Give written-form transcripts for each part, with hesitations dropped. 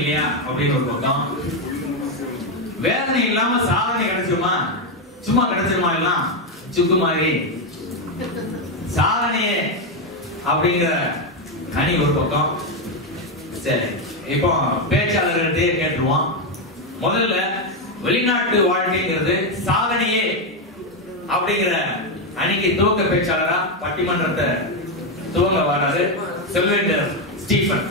இல்லையா அப்படின்னு ஒரு பக்கம். வேதனை இல்லாம சாதனை கிடைச்சிருமா? சும்மா கிடைச்சிருமா? எல்லாம் சுக்கு மாதிரி சாதனையே அப்படிங்கிற அணி ஒரு பக்கம். சரி, இப்போ பேச்சாளர்கள்ட்டே கேட்டுருவோம். முதல்ல வெளிநாட்டு வாழ்க்கைங்கிறது சாதனையே அப்படிங்கிற அன்னைக்கு துவக்க பேச்சாளரா பட்டிமன்றத்தை துவங்க வராரு செல்வேந்தர் ஸ்டீபன்.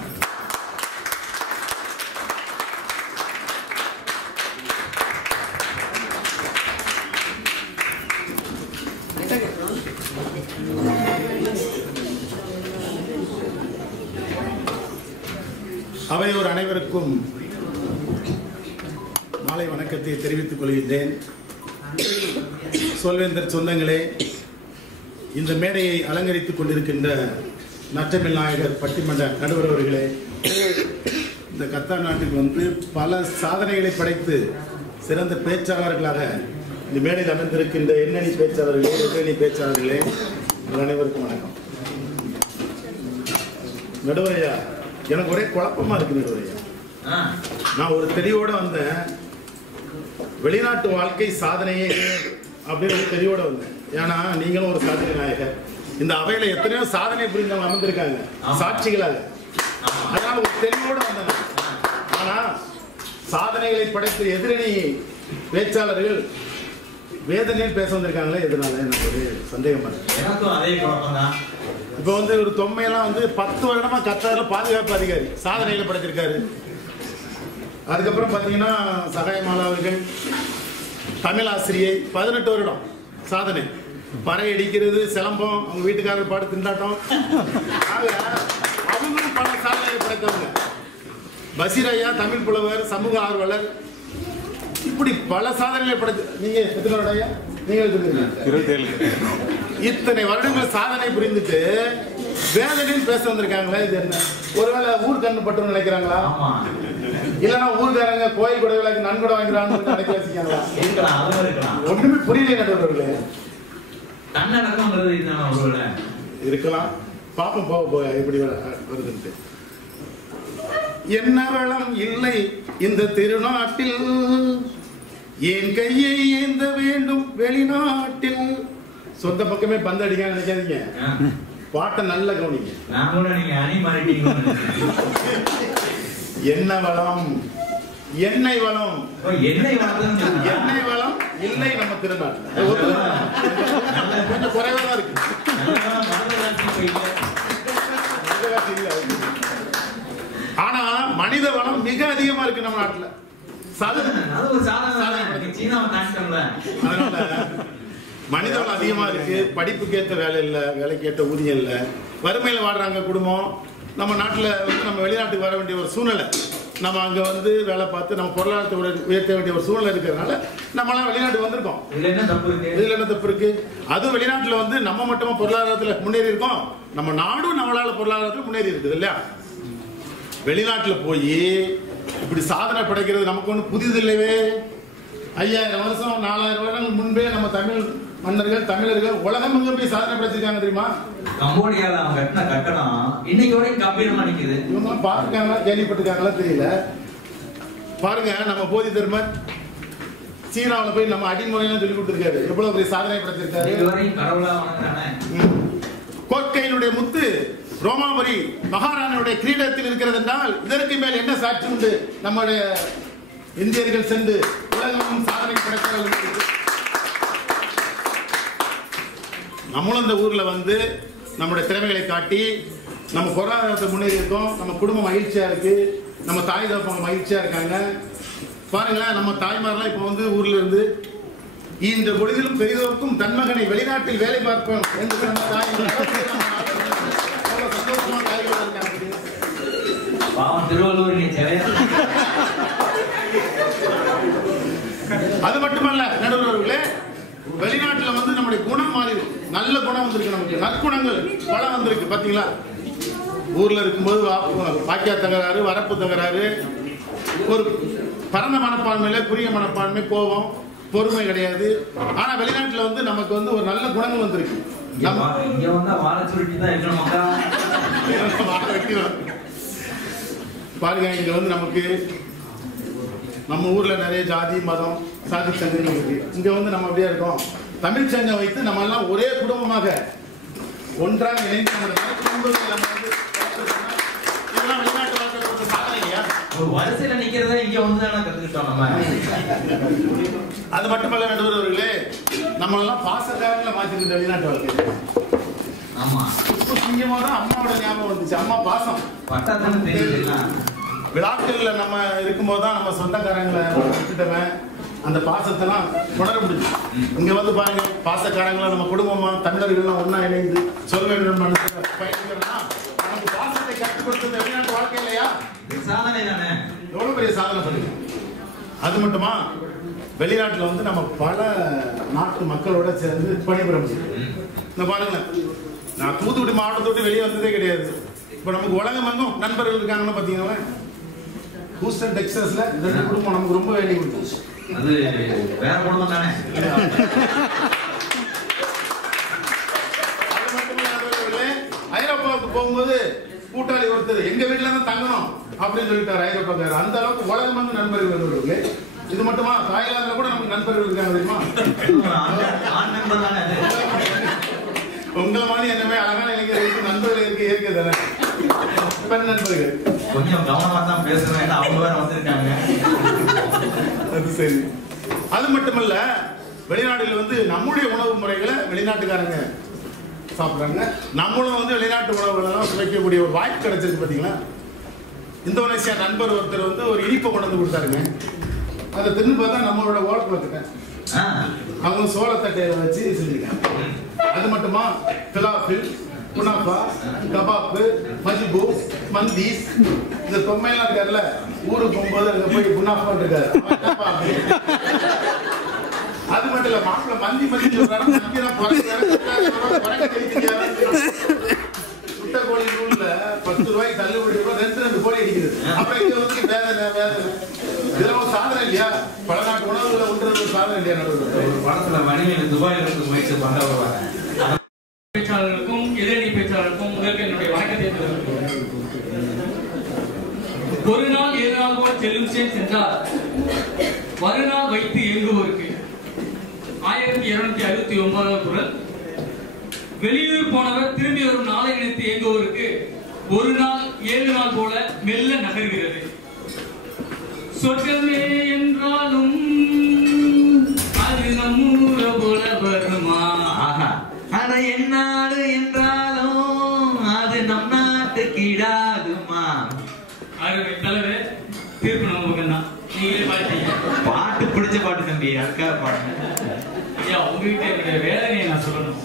அவையோர் அனைவருக்கும் மாலை வணக்கத்தை தெரிவித்துக் கொள்கின்றேன். சொல்வேந்தர் சொந்தங்களே, இந்த மேடையை அலங்கரித்துக் கொண்டிருக்கின்ற நற்றமிழ் நாயகர் பட்டிமன்ற நடுவர் அவர்களே, இந்த கத்தார் நாட்டுக்கு வந்து பல சாதனைகளை படைத்து சிறந்த பேச்சாளர்களாக இந்த மேடையில் அமர்ந்திருக்கின்ற எண்ணணி பேச்சாளர்களே, எண்ணணி பேச்சாளர்களே, அனைவருக்கும் வணக்கம். நடுவரையா, எனக்கு ஒரே குழப்பமா இருக்கு நடுவரையா. நான் ஒரு தெளிவோட வந்தேன், வெளிநாட்டு வாழ்க்கை சாதனையே அப்படின்னு ஒரு தெளிவோட வந்தேன். ஏன்னா நீங்களும் ஒரு சாதனை நாயகர், இந்த அவையில எத்தனையோ சாதனை புரிந்தவங்க அமர்ந்திருக்காங்க சாட்சிகளாக. அதனால ஒரு தெளிவோட வந்தேன். ஆனா சாதனைகளை படைத்த எதிரணி பேச்சாளர்கள் வேதனையில் பேச வந்திருக்காங்களே, எதனால எனக்கு ஒரு சந்தேகமா இருக்கு. இப்போ வந்து ஒரு தொம்மையெல்லாம் வந்து 10 வருடமா கத்தார்ல பாதுகாப்பு அதிகாரி சாதனைகளை படைத்திருக்காரு. அதுக்கப்புறம் பார்த்தீங்கன்னா சகாயமாலா அவர்கள் தமிழ் ஆசிரியை 18 வருடம் சாதனை, பறை அடிக்கிறது, சிலம்பம், அவங்க வீட்டுக்காரர் பாடு திண்டாட்டம், அவங்களும் பல சாதனைகளை படைத்தவங்க. பஷீர் ஐயா தமிழ் புலவர், சமூக ஆர்வலர், இப்படி பல சாதனைகளை படைத்து. நீங்க எத்தனை வருடம் ஐயா? நீங்கள் 27. இத்தனை வருடங்கள் சாதனை புரிந்துட்டு வேதனையில் பேச வந்திருக்காங்களா? இது என்ன? ஒருவேளை ஊர் கண்ணு பட்டு நினைக்கிறாங்களா? இல்லன்னா ஊர்காரங்க கோயில் கூட நன்கொடை வாங்கிறான்னு நினைக்க வச்சுக்காங்களா? ஒண்ணுமே புரியல நடுவர்களே. இருக்கலாம், பாப்போம் போக போக எப்படி வருதுன்ட்டு. என்ன வளம் இல்லை இந்த திருநாட்டில், என் கையை ஏந்த வேண்டும் வெளிநாட்டில். சொந்த பக்கமே பந்து அடிக்க நினைக்காதீங்க, பாட்டை நல்ல கவனிங்க. என்ன வளம்? எண்ணெய் வளம். எண்ணெய் வளம் இல்லை நம்ம திருநாட்டில், கொஞ்சம் குறைவா தான் இருக்கு. ஆனா மனித வளம் மிக அதிகமா இருக்கு நம்ம நாட்டுல. மனித வளம் அதிகமா இருக்கு, படிப்புக்கு ஏற்ற வேலை இல்லை, வேலைக்கு ஏற்ற ஊதியம் இல்லை, வறுமையில வாடுறாங்க குடும்பம். நம்ம நாட்டுல வந்து நம்ம வெளிநாட்டுக்கு வர வேண்டிய ஒரு சூழ்நிலை, நம்ம அங்க வந்து வேலை பார்த்து நம்ம பொருளாதாரத்தை உயர்த்த வேண்டிய ஒரு சூழ்நிலை இருக்கிறதுனால நம்மளாம் வெளிநாட்டுக்கு வந்திருக்கோம். இதுல என்ன தப்பு இருக்கு? அதுவும் வெளிநாட்டுல வந்து நம்ம மட்டுமா பொருளாதாரத்துல முன்னேறி இருக்கோம், நம்ம நாடும் நம்மளால பொருளாதாரத்துல முன்னேறி இருக்குது இல்லையா? வெளிநாட்டுல போய் இப்படி சாதனை படைக்கிறது நமக்கு ஒண்ணு புதிது இல்லவே. 5000 வருஷம் 4000 வருடங்கள் முன்பே நம்ம தமிழ் மன்னர்கள், தமிழர்கள் உலகம் எங்க போய் சாதனை படைச்சிருக்காங்க தெரியுமா? கம்போடியால அவங்க கட்டின கட்டடம் இன்னைக்கு வரைக்கும் கம்பீரமா நிக்குது. இவங்க பாத்துருக்காங்களா, கேள்விப்பட்டிருக்காங்களா தெரியல. பாருங்க, நம்ம போதி தர்மர் சீனாவில் போய் நம்ம அடிமுறையெல்லாம் சொல்லி கொடுத்திருக்காரு, எவ்வளவு பெரிய சாதனை படைச்சிருக்காரு. கோட்கையினுடைய முத்து ரோமாபுரி மகாராணியுடைய கிரீடத்தில் இருக்கிறது என்றால் இதற்கு மேல் என்ன சாட்சி உண்டு? நம்முடைய இந்தியர்கள் சென்று உலகமும் சாதனை படைத்தார்கள். நம்மளும் இந்த ஊர்ல வந்து நம்முடைய திறமைகளை காட்டி நம்ம பொருளாதாரத்தை முன்னேறி இருக்கோம், நம்ம குடும்பம் மகிழ்ச்சியா இருக்கு, நம்ம தாய் தகப்பங்க மகிழ்ச்சியா இருக்காங்க. பாருங்களேன், நம்ம தாய்மாரெல்லாம் இப்ப வந்து ஊர்ல இருந்து இந்த பொழுதிலும் பெரிதோருக்கும் தன்மகனை வெளிநாட்டில் வேலை பார்ப்போம் என்று சந்தோஷமா தாய்கள் இருக்காங்க. அது மட்டுமல்ல நடுவர்களே, வெளிநாட்டுல வந்து நம்முடைய குணம் மாறி நல்ல குணம் வந்திருக்கு, நமக்கு நற்குணங்கள் பல வந்திருக்கு. பாத்தீங்களா, ஊர்ல இருக்கும்போது வாக்கியா தகராறு, வரப்பு தகராறு, ஒரு பரந்த மனப்பான்மையில குறுகிய மனப்பான்மை, கோபம், பொறுமை கிடையாது. ஆனா வெளிநாட்டுல வந்து நமக்கு வந்து ஒரு நல்ல குணங்கள் வந்திருக்கு. பாருங்க, இங்க வந்து நமக்கு நம்ம ஊர்ல நிறைய ஜாதி மதம் சாதி சங்கங்கள் இருக்கு. இங்க வந்து நம்ம அப்படியே இருக்கோம். தமிழ் சங்கம் வைத்து நம்ம எல்லாம் ஒரே குடும்பமாக ஒன்றாக இணைந்து இதெல்லாம் வெளிநாட்டு வாழ்க்கை கொடுத்த சாதனை இல்லையா? ஒரு வரிசையில நிக்கிறத இங்க வந்து தானே கத்துக்கிட்டோம் நம்ம. அது மட்டுமல்ல நடுவர் அவர்களே, நம்ம எல்லாம் பாசக்காரங்களை மாத்திருந்த வெளிநாட்டு வாழ்க்கை. ஆமா, இப்போ சிங்கமா தான் அம்மாவோட ஞாபகம் வந்துச்சு. அம்மா பாசம் பட்டாதானே தெரியல. விழாக்கள்ல நம்ம இருக்கும்போது தான் நம்ம சொந்தக்காரங்களை விட்டுட்டவன் அந்த பாசத்தெல்லாம் உணர முடியும். இங்க வந்து பாருங்க, பாசக்காரங்களை நம்ம குடும்பமா தமிழர்கள்லாம் ஒன்னா இணைந்து சொல்ல வேண்டும் பயணிக்கிறோம்னா நமக்கு பாசத்தை கற்றுக் கொடுத்தது வெளிநாட்டு வாழ்க்கை இல்லையா? சாதனை தானே. எவ்வளவு பெரிய சாதனை பண்ணுங்க. அது மட்டுமா, வெளிநாட்டுல வந்து நம்ம பல நாட்டு மக்களோட சேர்ந்து பணிபுர முடியும். இந்த பாருங்களேன், நான் தூத்துக்குடி மாவட்டத்தை விட்டு வெளியே வந்ததே கிடையாது. இப்போ நமக்கு உலகமெங்கும் நண்பர்கள் இருக்காங்கன்னு பார்த்தீங்கன்னா, ஹூஸ்டன் டெக்சாஸ்ல 2 குடும்பம் நமக்கு ரொம்ப வேலை கொடுத்துச்சு. அது வேற குடும்பம் தானே. அது மட்டும் இல்லாத ஐரோப்பாவுக்கு போகும்போது கூட்டாளி ஒருத்தர் எங்க வீட்டுல தான் தங்கணும் அப்படின்னு சொல்லிட்டாரு ஐரோப்பாக்காரர். அந்த அளவுக்கு உலகமெங்கும் நண்பர்கள் வருவார்களே. இது மட்டுமா, தாய்லாந்துல கூட நமக்கு நண்பர்கள் இருக்காங்க தெரியுமா? உங்களை மாதிரி என்னமே அழகான இளைஞர்களுக்கு நண்பர்கள் இருக்கு இயற்கை தானே. பெண் நண்பர்கள் கொஞ்சம் கவனமா தான் பேசுறேன், அவங்க வேற வந்திருக்காங்க. அது சரி. அது மட்டுமல்ல, வெளிநாடுகள் வந்து நம்முடைய உணவு முறைகளை வெளிநாட்டுக்காரங்க சாப்பிடுறாங்க. நம்மளும் வந்து வெளிநாட்டு உணவுகளெல்லாம் சுவைக்கக்கூடிய ஒரு வாய்ப்பு கிடைச்சிருக்கு. பார்த்தீங்களா, இந்தோனேசியா நண்பர் ஒருத்தர் வந்து ஒரு இனிப்பை கொண்டு வந்து கொடுத்தாருங்க. அதை தின்னு பார்த்தா நம்மளோட ஓலக்குளத்துட்டேன் அவங்க சோளத்தட்டையை வச்சு செஞ்சிருக்காங்க. அது மட்டுமா, பிலாஃபில், குனாஃபா, கபாப்பு, மஜ்பூ, மந்தீஸ், இந்த தொம்மையெல்லாம் இருக்காருல்ல, ஊருக்கு போகும்போது அங்க போய் குனாஃபா இருக்காரு. அது மட்டும் இல்ல, மாப்பிள்ள மந்தி மந்தி சொல்றாரு. சுட்ட கோழி நூல்ல 10 ரூபாய்க்கு தள்ளுபடி 2 கோழி அடிக்கிறது. அப்புறம் இங்க வந்து வேதனை வேதனை. இதெல்லாம் சாதனை இல்லையா? பல நாட்டு உணவுகளை ஒன்றது சாதனை இல்லையா? நடுவில் படத்துல மணிமேல் துபாயில இருந்து முயற்சி பண்ண வருவாங்க. பேச்சாளர்களுக்கும் எதிரணி பேச்சாளருக்கும் முதற்கு என்னுடைய வணக்கத்தை தெரிவித்துக் ஒரு நாள் 7 நாள் போல செல்லும் சென்றால் மறுநாள் வைத்து இயங்குவோருக்கு 1269 குரல். வெளியூர் போனவர் திரும்பி வரும் நாளை நினைத்து இயங்குவோருக்கு ஒரு நாள் 7 நாள் போல மெல்ல நகர்கிறது. சொர்க்கமே என்றாலும் அது நம்மூர போல வருமா? ஆனா என்னாடு என்றாலும் அது நம் நாட்டு கீழாகுமா? அருமை தலைவர், தீர்ப்பு நம்ம பக்கம் தான். நீங்களே பாத்தீங்க, பாட்டு பிடிச்ச பாட்டு தம்பி, அதுக்காக பாடுங்க. ஐயா, உங்ககிட்ட என்னுடைய வேதனையை நான் சொல்லணும்.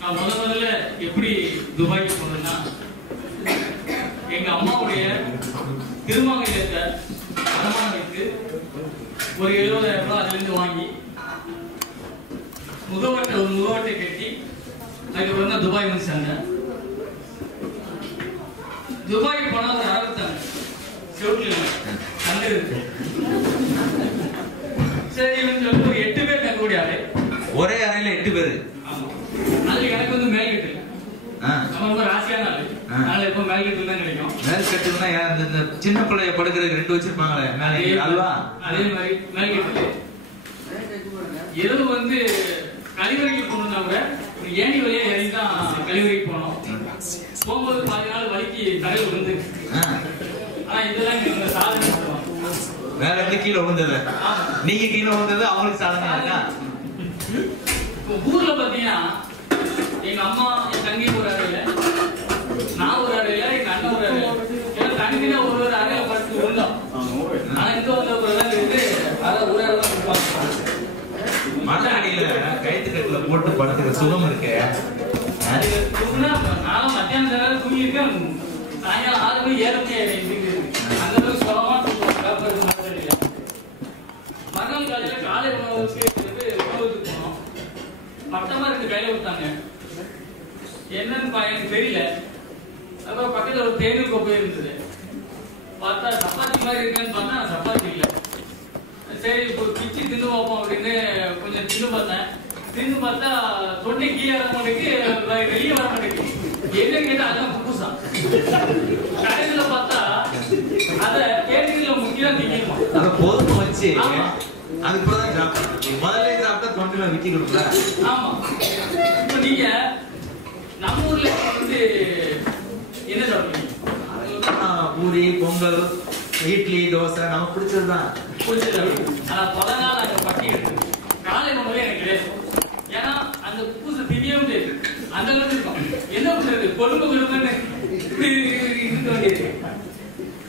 நான் முதல்ல எப்படி துபாய்க்கு போனேன்னா, எங்க அம்மாவுடைய திருமங்கலத்தை வருமானம் வைத்து ஒரு 70,000 ரூபாய் அதிலிருந்து வாங்கி முகவட்டை கட்டி அதுக்கப்புறம் தான் துபாய் வந்து சேர்ந்தேன். துபாய் போனா ஒரு 65 செவுட்ல தங்க இருக்கு. சரி, சொல்லிட்டு ஒரு 8 பேர் தங்கக்கூடிய ஆளு. ஒரே அறையில 8 பேரு. ஆமா, அது எனக்கு வந்து மேல்கட்டு நம்ம ரொம்ப ராசியான ஆளு. அதனால இப்போ மேல்கட்டு தான் கிடைக்கும். மேல்கட்டுனா இந்த சின்ன பிள்ளைய படுக்கிறதுக்கு 2 வச்சிருப்பாங்களே மேலே, அதுவா? அதே மாதிரி மேல்கட்டு இரவு வந்து கழிவறைக்கு போகணும்னா கூட ஏணி வழியா இறங்கி தான் கழிவறைக்கு போனோம். போகும்போது 4 நாள் வலிக்கு தலையில் விழுந்து. ஆனா இதெல்லாம் எங்க சாதனை சொல்லுவாங்க. வேற இருந்து கீழே விழுந்தது, நீங்க கீழே விழுந்தது அவங்களுக்கு சாதனை இருக்கா? இப்போ ஊர்ல பாத்தீங்கன்னா எங்க அம்மா என் தங்கி ஒரு அறையில, நான் ஒரு அறையில, எங்க அண்ணன் ஒரு அறையில, ஏன்னா தங்கினா ஒரு அறையில படுத்து விழுந்தோம். ஆனா இங்க வந்து ஒரு இடம் இருக்கு, அதான் ஒரு அறை தான் கொடுப்பாங்க. மண்ணடியில கைத்துக்கட்டுல போட்டு படுத்துக்கிற சுகம் இருக்கு. நானும் மத்தியான நேரம் தூங்கியிருக்கேன். சாயங்காலம் 6 மணி 7 மணி அந்த அளவுக்கு சுகமா மறுநாள் காலையில காலை உணவுக்கு போனோம். பட்டமா இருக்கு கையில கொடுத்தாங்க. என்னன்னு எனக்கு தெரியல. அப்புறம் பக்கத்துல ஒரு தேநீர் கோப்பை இருந்தது. பார்த்தா சப்பாத்தி மாதிரி இருக்குன்னு பார்த்தா சப்பாத்தி இல்லை. சரி, இப்போ பிச்சு தின்னு பார்ப்போம் அப்படின்னு கொஞ்சம் தின்னு பார்த்தேன். தின்னு பார்த்தா தொண்டை கீழே வர மாட்டேங்குது, வெளியே வர மாட்டேங்குது. என்ன கேட்டா அதான் புதுசா. கடைசியில பார்த்தா அத போதும் வச்சு அதுக்கு கூட தான் சாப்பிடுறேன். முதல்ல சாப்பிட்டா தொண்டையில விக்கி கொடுக்கல. ஆமா. இப்போ நீங்க நம்ம ஊர்ல வந்து என்ன சாப்பிடுறீங்க? பூரி, பொங்கல், இட்லி, தோசை நமக்கு பிடிச்சதுதான். ஆனா பல நாள் அங்க பட்டி எடுத்து காலை உணவே எனக்கு கிடையாது. ஏன்னா அந்த பூசை திரியவே முடியாது. அந்த அளவுக்கு இருக்கும். என்ன பண்றது? கொழும்பு கொழும்புன்னு இருக்க வேண்டியது.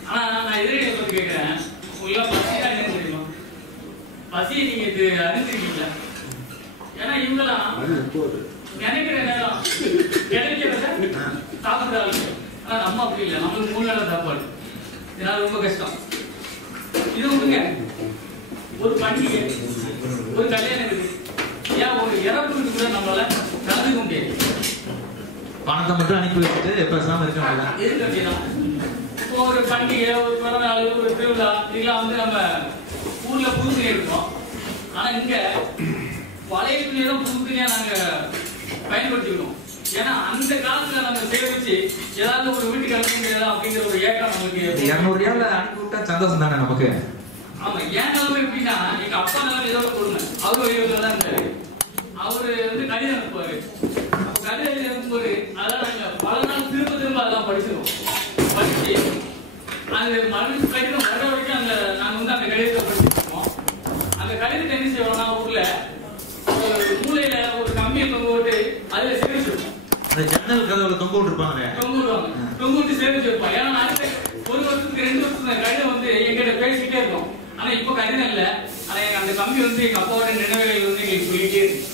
ஆனா நான் எதிரே வந்து கேட்கிறேன், உங்களுக்கு பசியா என்ன தெரியுமா? பசியை நீங்க இது அறிஞ்சிருக்கீங்களா? ஏன்னா இவங்கெல்லாம் நினைக்கிற நேரம் கிடைக்கிறத சாப்பிடுறாங்க. ஆனா நம்ம அப்படி இல்லை. நம்மளுக்கு 3 வேளை சாப்பாடு. இதனால ரொம்ப கஷ்டம். இது விடுங்க, ஒரு பண்டிகை, ஒரு கல்யாணம் இருக்கு, ஏன் ஒரு இறப்புக்கு கூட நம்மளால கலந்துக்க முடியாது. பணத்தை மட்டும் அனுப்பி வச்சுட்டு பேசாம இருக்காங்க. எதுக்கு அப்படின்னா, இப்போ ஒரு பண்டிகை, ஒரு பிறந்தநாள், ஒரு திருவிழா, இதெல்லாம் வந்து நம்ம ஊர்ல புது துணி எடுக்கிறோம். ஆனா இங்க பழைய துணியை தான் புது துணியா நாங்க பயன்படுத்திக்கணும். ஏன்னா அந்த காலத்துல நம்ம சேமிச்சு ஏதாவது ஒரு வீட்டுக்கு அனுப்ப முடியாதா அப்படிங்கிற ஒரு ஏக்கம் நமக்கு. 200 ரூபாய் அனுப்பி விட்டா சந்தோஷம் தானே நமக்கு. ஆமா, ஏன் நிலைமை எப்படின்னா, எங்க அப்பா நிலைமை இதோட கொடுங்க. அவரு வெளியூர்ல தான் இருந்தாரு. அவரு வந்து கடிதம் அனுப்புவாரு. கடிதம் அனுப்பும்போது அதான் நாங்க பல நாள் திரும்ப திரும்ப அதெல்லாம் படிச்சிருவோம். படிச்சு அது மறுபடியும் கடிதம் வர வரைக்கும் நாங்க வந்து அந்த கடிதத்தை படிச்சிருக்கோம். அந்த கடிதத்தை என்ன செய்வோம்னா, ஊர்ல ஒரு மூலையில ஒரு கம்பியை தொங்க விட்டு அதுல சேமிச்சு வைப்போம். அந்த ஜன்னல் கதவுல தொங்க விட்டுருப்பாங்க. தொங்க விட்டு சேமிச்சு வைப்போம். ஏன்னா அடுத்த 1 வருஷத்துக்கு 2 வருஷத்துக்கு கடிதம் வந்து எங்கிட்ட பேசிக்கிட்டே இருக்கும். ஆனா இப்ப கடிதம் இல்ல. ஆனா அந்த கம்பி வந்து எங்க அப்பாவோட நினைவுகள் வந்து எங்களுக்கு சொல்லிட்டே இருக்கு.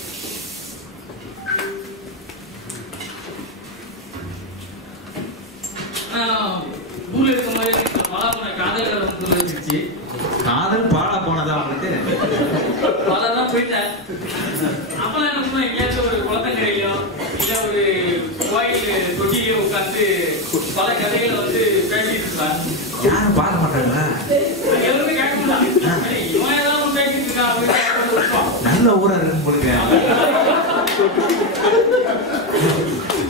ஊர்ல இருக்கும் போது பலா போன காதல் வந்து வச்சிருச்சு. காதல் பாழா போனதா உங்களுக்கு? பலதான் போயிட்டேன். அப்பெல்லாம் என்ன பண்ணுவோம், எங்கேயாச்சும் ஒரு குளத்தங்கரையிலோ இல்ல ஒரு கோயில் தொட்டிலையோ உட்காந்து பல கதைகளை வந்து பேசிட்டு இருப்பேன். யாரும் பார்க்க மாட்டாங்களா? எல்லாருமே கேட்க மாட்டாங்க. இவன் ஏதாவது பேசிட்டு இருக்கான். நல்ல ஊரா இருக்கும் போலுங்க.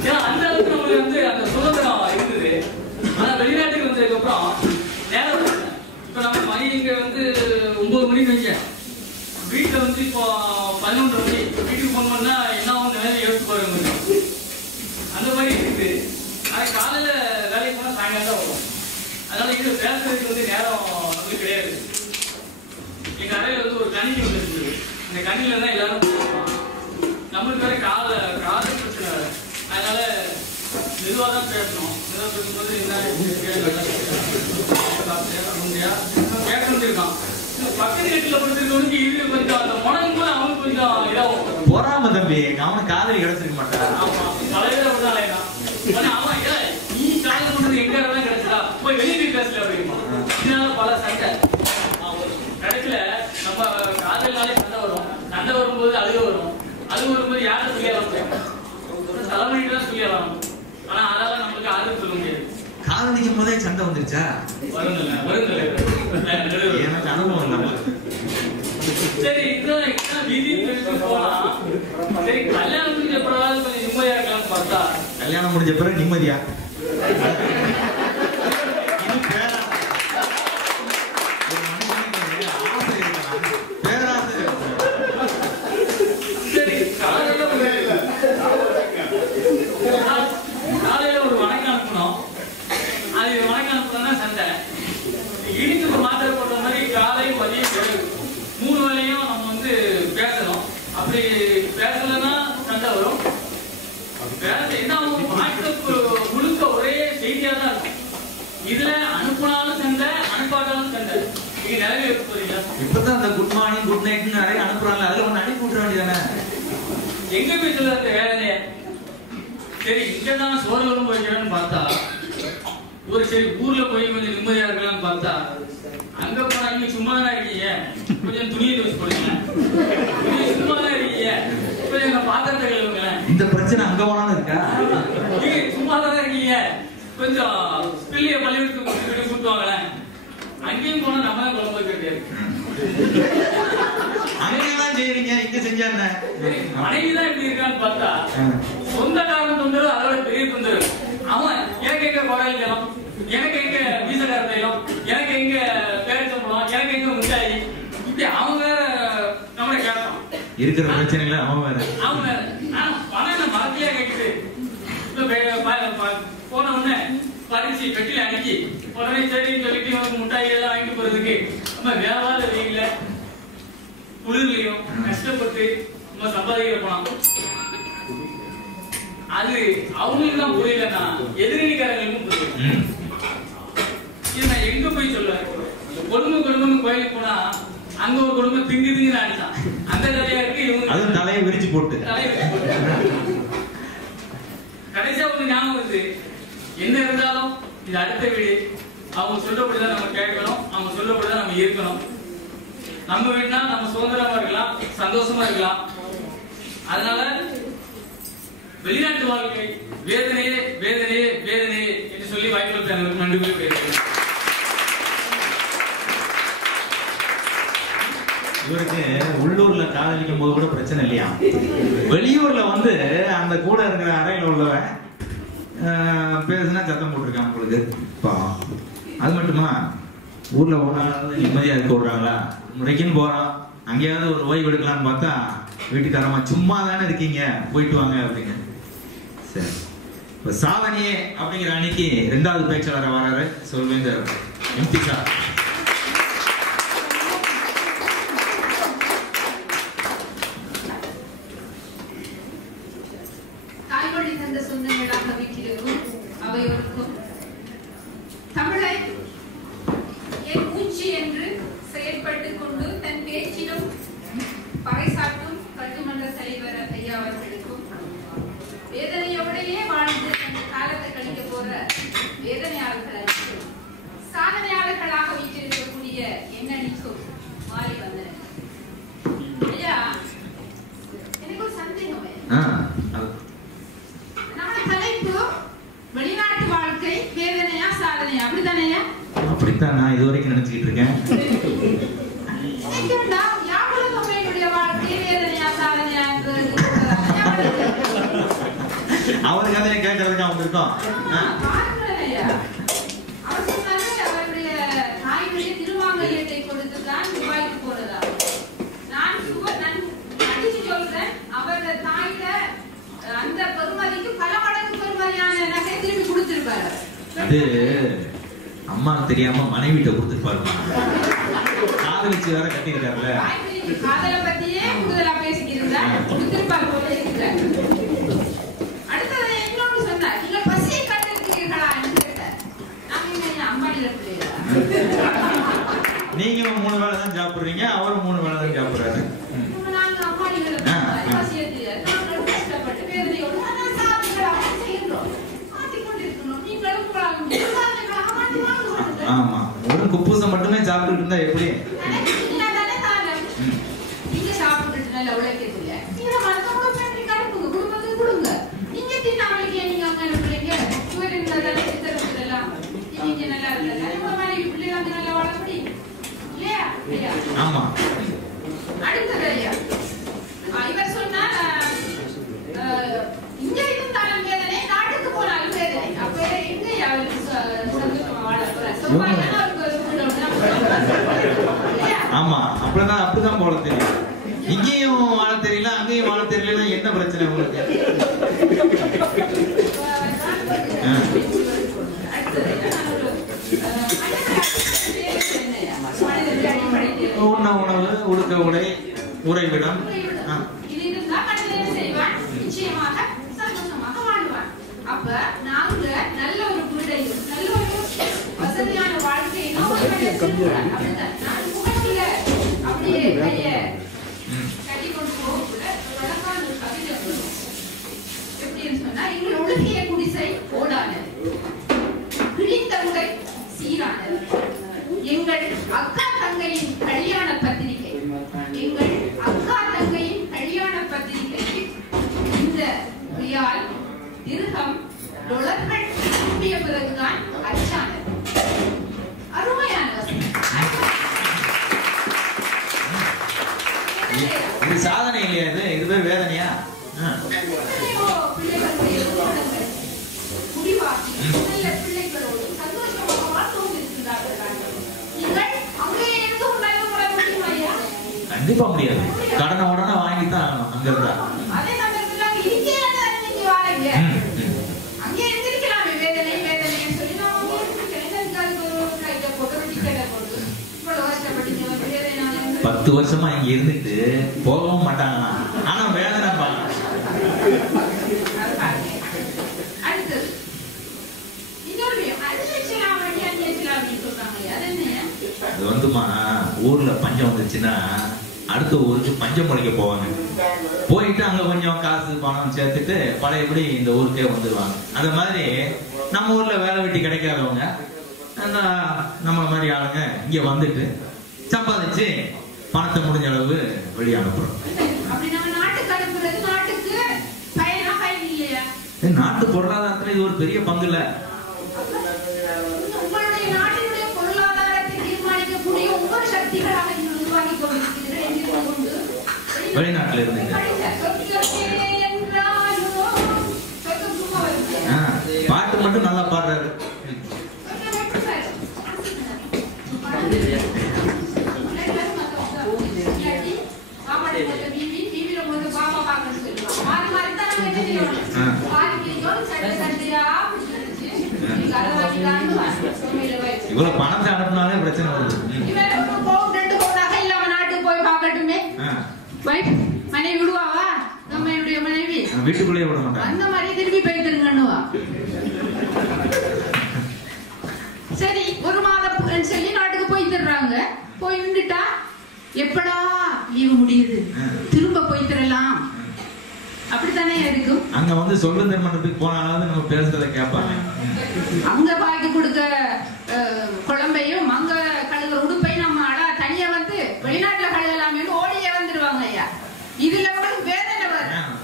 ஏன்னா அந்த அளவுக்கு நம்மளுக்கு வந்து அந்த சுதந்திரம் இருந்தது. ஆனா வெளிநாட்டுக்கு வந்ததுக்கு அப்புறம் நேரம் இப்ப நம்ம மணி இங்க வந்து 9 மணிக்கு வைங்க, வீட்டுல வந்து இப்போ 11:30 மணி. வீட்டுக்கு போன் பண்ணா என்ன ஆகும் நிலைமை யோசிச்சு பாருங்க. அந்த மாதிரி இருக்குது. ஆனா காலையில வேலைக்கு போனா சாயங்காலம் தான் வரும். அதனால இது பேசுறதுக்கு வந்து நேரம் வந்து கிடையாது. எங்க அறையில வந்து ஒரு கணினி ஒன்று இருக்குது. அந்த கணினில தான் எல்லாரும் நம்மளுக்கு வேற கால பிரச்சனை வேற. அதனால மெதுவா தான் பேசணும். மெதுவா பேசும்போது என்ன கேட்கணும் இருக்கான். பக்கத்து வீட்டுல படுத்துருக்கவனுக்கு இது கொஞ்சம் அந்த முடங்கும் போது அவனுக்கு கொஞ்சம் இதாகும். போறாம தம்பி, அவனுக்கு காதலி கிடைச்சிருக்க மாட்டான். ஆமா, பல பேர் அப்படிதான் அலையலாம். ஆமா, நீ காதல் பண்றது எங்க எல்லாம் கிடைச்சா போய் வெளியே பேசல அப்படிமா. இதனால பல சண்டை. கடைசியில நம்ம காதல்னாலே சண்டை வரும். சண்டை வரும்போது அழுக வரும். அழுக வரும்போது யாரும் சொல்லிடலாம் முடியும், தலைவலிக்கு தான் சொல்லிடலாம். ஆனா அதனால நம்மளுக்கு ஆறுதல் சொல்ல முடியாது. காதலிக்கும் போதே சண்டை வந்துருச்சா? வருந்தில்லை. எனக்கு அனுபவம் இல்லை. சரி, இதுதான் விதி போலாம். சரி, கல்யாணம் முடிஞ்ச பிறகு கொஞ்சம் நிம்மதியா இருக்கலாம்னு பார்த்தா, கல்யாணம் முடிஞ்ச பிறகு நிம்மதியா? காலையில ஒரு வணக்கம் அனுப்பணும். அது வணக்கம் அனுப்பணும்னா சண்டை. இடிக்கு மாத்திரை போட்ட மாதிரி காலை மதியம் இரவு 3 வேளையும் நம்ம வந்து பேசணும். அப்படி பேசலன்னா சண்டை வரும். என்ன வாட்ஸ்அப் முழுக்க ஒரே செய்தியா தான் இருக்கும். இதுல அனுப்பினாலும் சண்டை, அனுப்பாட்டாலும் சண்டை. நீங்க நிறைய இருக்கு போறீங்களா? இப்பதான் அந்த குட் மார்னிங் குட் நைட் நிறைய அனுப்புறாங்க. அதுல ஒண்ணு அனுப்பி விட்டுற வேண்டியதானே? எங்க போய் சொல்ல வேலையே. சரி, இங்கதான் சோழரும் போய்க்கணும்னு பார்த்தா, ஒரு சரி ஊர்ல போய் கொஞ்சம் நிம்மதியா இருக்கலாம்னு பார்த்தா, அங்க போனா நீங்க சும்மா தானே இருக்கீங்க, கொஞ்சம் துணியை துவச்சு போடுங்க. நீங்க சும்மா தான் இருக்கீங்க, கொஞ்சம் பாத்திரத்தை கழுவுங்களேன். இந்த பிரச்சனை அங்க போனாலும் இருக்கா? நீங்க சும்மா தானே இருக்கீங்க, கொஞ்சம் பிள்ளைய பள்ளிக்கூடத்துக்கு கூட்டுவாங்களேன். அங்கேயும் போனா நம்ம தான் குழம்பு வைக்க வேண்டியது. அங்கேதான் செய்யறீங்க, இங்க செஞ்சா என்ன? மனைவிதான் எப்படி இருக்கான்னு பார்த்தா, சொந்தக்காரன் தொந்தரவு அதோட பெரிய தொந்தரவு. அவன் எனக்கு எங்க குறையலாம், எனக்கு எங்க வீசக்கார தைலம், எனக்கு எங்க பேர் சம்பளம், எனக்கு எங்க இருக்கிற பிரச்சனைகளை அவன் வேற. பணம் மரத்திலே கேட்குது. போன உடனே பறிச்சு பெட்டில அடிக்கி உடனே சரின்னு சொல்லிட்டு இவங்க முட்டாய் எல்லாம் வாங்கிட்டு போறதுக்கு நம்ம வேளாத வெயில குளிர்லயும் கஷ்டப்பட்டு நம்ம சம்பாதிக்கிற பணம் அது அவங்களுக்கு தான் புரியலன்னா எதிரணிக்காரங்களுக்கும் புரியல. இது நான் எங்க போய் சொல்லுவேன்? குடும்பம் கோயிலுக்கு போனா அங்க ஒரு குடும்பம் திங்கு அடிச்சான். அந்த கதையா இருக்கு. இவங்க அது தலையை விரிச்சு போட்டு கடைசியா ஒண்ணு ஞாபகம் வருது. என்ன இருந்தாலும் இது அடுத்த வீடு. அவங்க சொல்லப்படிதான் நம்ம கேட்கணும், அவங்க சொல்லப்படிதான் நம்ம இருக்கணும். நம்ம வீட்டுனா நம்ம சுதந்திரமா இருக்கலாம், சந்தோஷமா இருக்கலாம். அதனால வெளிநாட்டு வாழ்க்கை வேதனையே வேதனையே வேதனையே என்று சொல்லி வாய்ப்பு நன்றி பேசுகிறேன். இவருக்கு உள்ளூர்ல காதலிக்கும் போது கூட பிரச்சனை இல்லையா, வெளியூர்ல வந்து அந்த கூட இருக்கிற அறையில உள்ளவன் பேசுனா சத்தம் போட்டிருக்கான் உங்களுக்கு. அது மட்டுமா ஊர்ல போனாலும் நிம்மதியா இருக்க விடுறாங்களா? முறைக்குன்னு போறோம், அங்கேயாவது ஒரு ஓய்வு எடுக்கலாம்னு பார்த்தா வீட்டுக்காரமா சும்மா தானே இருக்கீங்க, போயிட்டு வாங்க அப்படின்னு. சரி, இப்ப சாதனையே அப்படிங்கிற அன்னைக்கு 2வது பேச்சாளர் வராரு சொல்வேந்தர் எம்பி சார். தாய்மொழி தந்த சொந்தங்களாக வீட்டிற்கும் அவையோருக்கும் தமிழை என் மூச்சு என்று செயற்பட்டுக் கொண்டு தன் பேச்சிலும் பறைசாற்றும் கட்டுமன்ற தலைவர் ஐயா அவர்களுக்கும் வேதனையோடையே வாழ்ந்து அந்த காலத்தை கழிக்க போற வேதனையாளர்களுக்கும் சாதனையாளர்களாக வீட்டிருக்கக்கூடிய எண்ணணிக்கும் மாறி வந்தனர். ஐயா, எனக்கு ஒரு சந்தேகம். நம்ம தலைப்பு வெளிநாட்டு வாழ்க்கை வேதனையா சாதனையா, அப்படித்தானே? அப்படித்தான் நான் இது வரைக்கும் நினைச்சுக்கிட்டு இருக்கேன். அவர் கதையை கேட்கறதுக்கு அவங்க இருக்கோம். அவருடைய தாய்மொழி திருவாங்கல்யத்தை கொடுத்துதான் துபாய்க்கு போனதா? நான் அடிச்சு சொல்றேன், அவருடைய தாயில அந்த பெருமதிக்கு பல மடங்கு பெருமதியான நகை திரும்பி கொடுத்திருப்பாரு. அது அம்மா தெரியாம மனைவிட்ட கொடுத்துருப்பாருமா, காதலிச்சு வேற கட்டிருக்காருல்ல. காதலை பத்தியே கூடுதலா பேசிக்கிறீங்களா? கொடுத்திருப்பாரு போல இருக்கிறார். அடுத்தது இன்னொன்று சொன்னார், நீங்க பசியை கண்டிருக்கிறீர்களா என்று கேட்டார். நாங்க அம்மாடியில பிள்ளைகளா? நீங்க 3 வேளை தான் சாப்பிடுறீங்க, அவரும் 3 வேளை தான் சாப்பிடுறாரு. நாங்க அம்மாடியில பசியை தெரியாது, நாங்கள் கஷ்டப்பட்டு வேதனையோடு செய்யறோம். மாற்றிக்கொண்டிருக்கணும். நீங்களும் ஆமா, ஒரு குப்பூசம் மட்டுமே சாப்பிட்டு இருந்தா எப்படி? நீங்க சாப்பிட்டு நல்ல உழைக்கிறீங்க, நீங்க மனதோட ஃபேமிலி கடுப்புங்க, குடும்பத்துக்கு கொடுங்க. நீங்க தின்னாமலைக்கு நீங்க அங்க அனுப்புறீங்க, இவர் இருந்தாலும் சித்தரவுலாம் நீங்க நல்லா இருக்கல, உங்க மாதிரி பிள்ளைங்க வந்து நல்லா வாழ முடியும் இல்லையா? இல்லையா? ஆமா. அடுத்தது ஐயா, இவர் சொன்னா இங்க இருந்தாலும் வேதனை, நாட்டுக்கு போனாலும் வேதனை. அப்ப எங்க அவருக்கு சந்தோஷமா வாழ போறாரு? ஆமா, அப்படிதான் போல தெரியும். இங்கேயும் வாழ தெரியல, அங்கேயும் வாழ தெரியல, என்ன பிரச்சனை உங்களுக்கு? உண்ண உணவு, உடுக்க உடை, உறைவிடம். அப்ப நாங்க நல்ல ஒரு வீடையும் நல்ல ஒரு வசதியான வாழ்க்கையும் அப்படியே கட்டி கொண்டு போகக்குள்ள வழக்கான ஒரு கவிதை எப்படின்னு சொன்னா, எங்கள் ஒழுகிய குடிசை ஓடானது, கிழிந்த உடை சீரானது, எங்கள் அக்கா தங்கையின் கல்யாண பத்திரிகை, எங்கள் அக்கா தங்கையின் கல்யாண பத்திரிகை இந்த ரியால் திர்ஹம் டாலர்கள் திரும்பிய பிறகுதான் அச்சானது. அருமையான இது சாதனை இல்லையா? இது பேர் வேதனையா? கண்டிப்பா முடியாது. கடனை உடனே வாங்கி தான் ஆகணும் அங்க இருந்தா. அதே சமயத்துல அங்க இருக்கேன்னு நீங்க வாரீங்க. அங்கே இருந்திருக்கலாமே வேதனை வேதனைன்னு சொல்லி நான் போட்டு டிக்கெட்டை போட்டு இவ்வளவு கஷ்டப்பட்டீங்க வேதனை 10 வருஷமா இங்க இருந்துட்டு போகவும் மாட்டாங்க. ஆனா வேதனை அடுத்தது இன்னொரு அது வந்துமா ஊர்ல பஞ்சம் வந்துச்சுன்னா அடுத்த ஊருக்கு பஞ்சம் முளைக்க போவாங்க. போயிட்டு அங்க கொஞ்சம் காசு பணம் சேர்த்துட்டு பழையபடி இந்த ஊருக்கே வந்துடுவாங்க. அந்த மாதிரி நம்ம ஊர்ல வேலை வெட்டி கிடைக்காதவங்க நம்ம மாதிரி ஆளுங்க இங்க வந்துட்டு சம்பாதிச்சு பணத்தை முடிஞ்ச அளவு வெளியே அனுப்புறோம். நாட்டு பொருளாதாரத்துல இது ஒரு பெரிய பங்கு இல்ல. வெளிநாட்டுல இருந்து பாட்டு மட்டும் நல்லா பாடுறாரு. இவ்வளவு பணத்தை அனுப்பினாலே பிரச்சனை வருது. மனைவி விடுவாவா? நம்ம என்னுடைய மனைவி வீட்டுக்குள்ளேயே விட மாட்டாங்க. அந்த மாதிரி திருப்பி போய்த்துருங்கன்னுவா. சரி ஒரு மாதம் சொல்லி நாட்டுக்கு போய் தர்றாங்க. போய் நின்றுட்டா எப்படா லீவு முடியுது திரும்ப போய் தரலாம் அப்படித்தானே இருக்கும். அங்க வந்து சொல்ல திருமணத்துக்கு போனாலும் நம்ம பேசுறத கேட்பாங்க. அங்க பாய்க்கு கொடுக்க குழம்பையும் அங்க கழுகுற உடுப்பையும் நம்ம தனியா வந்து வெளிநாட்டுல கழுகலாமே ஓடியே வந்துருவாங்க ஐயா. இதுல வேதனை வரும்.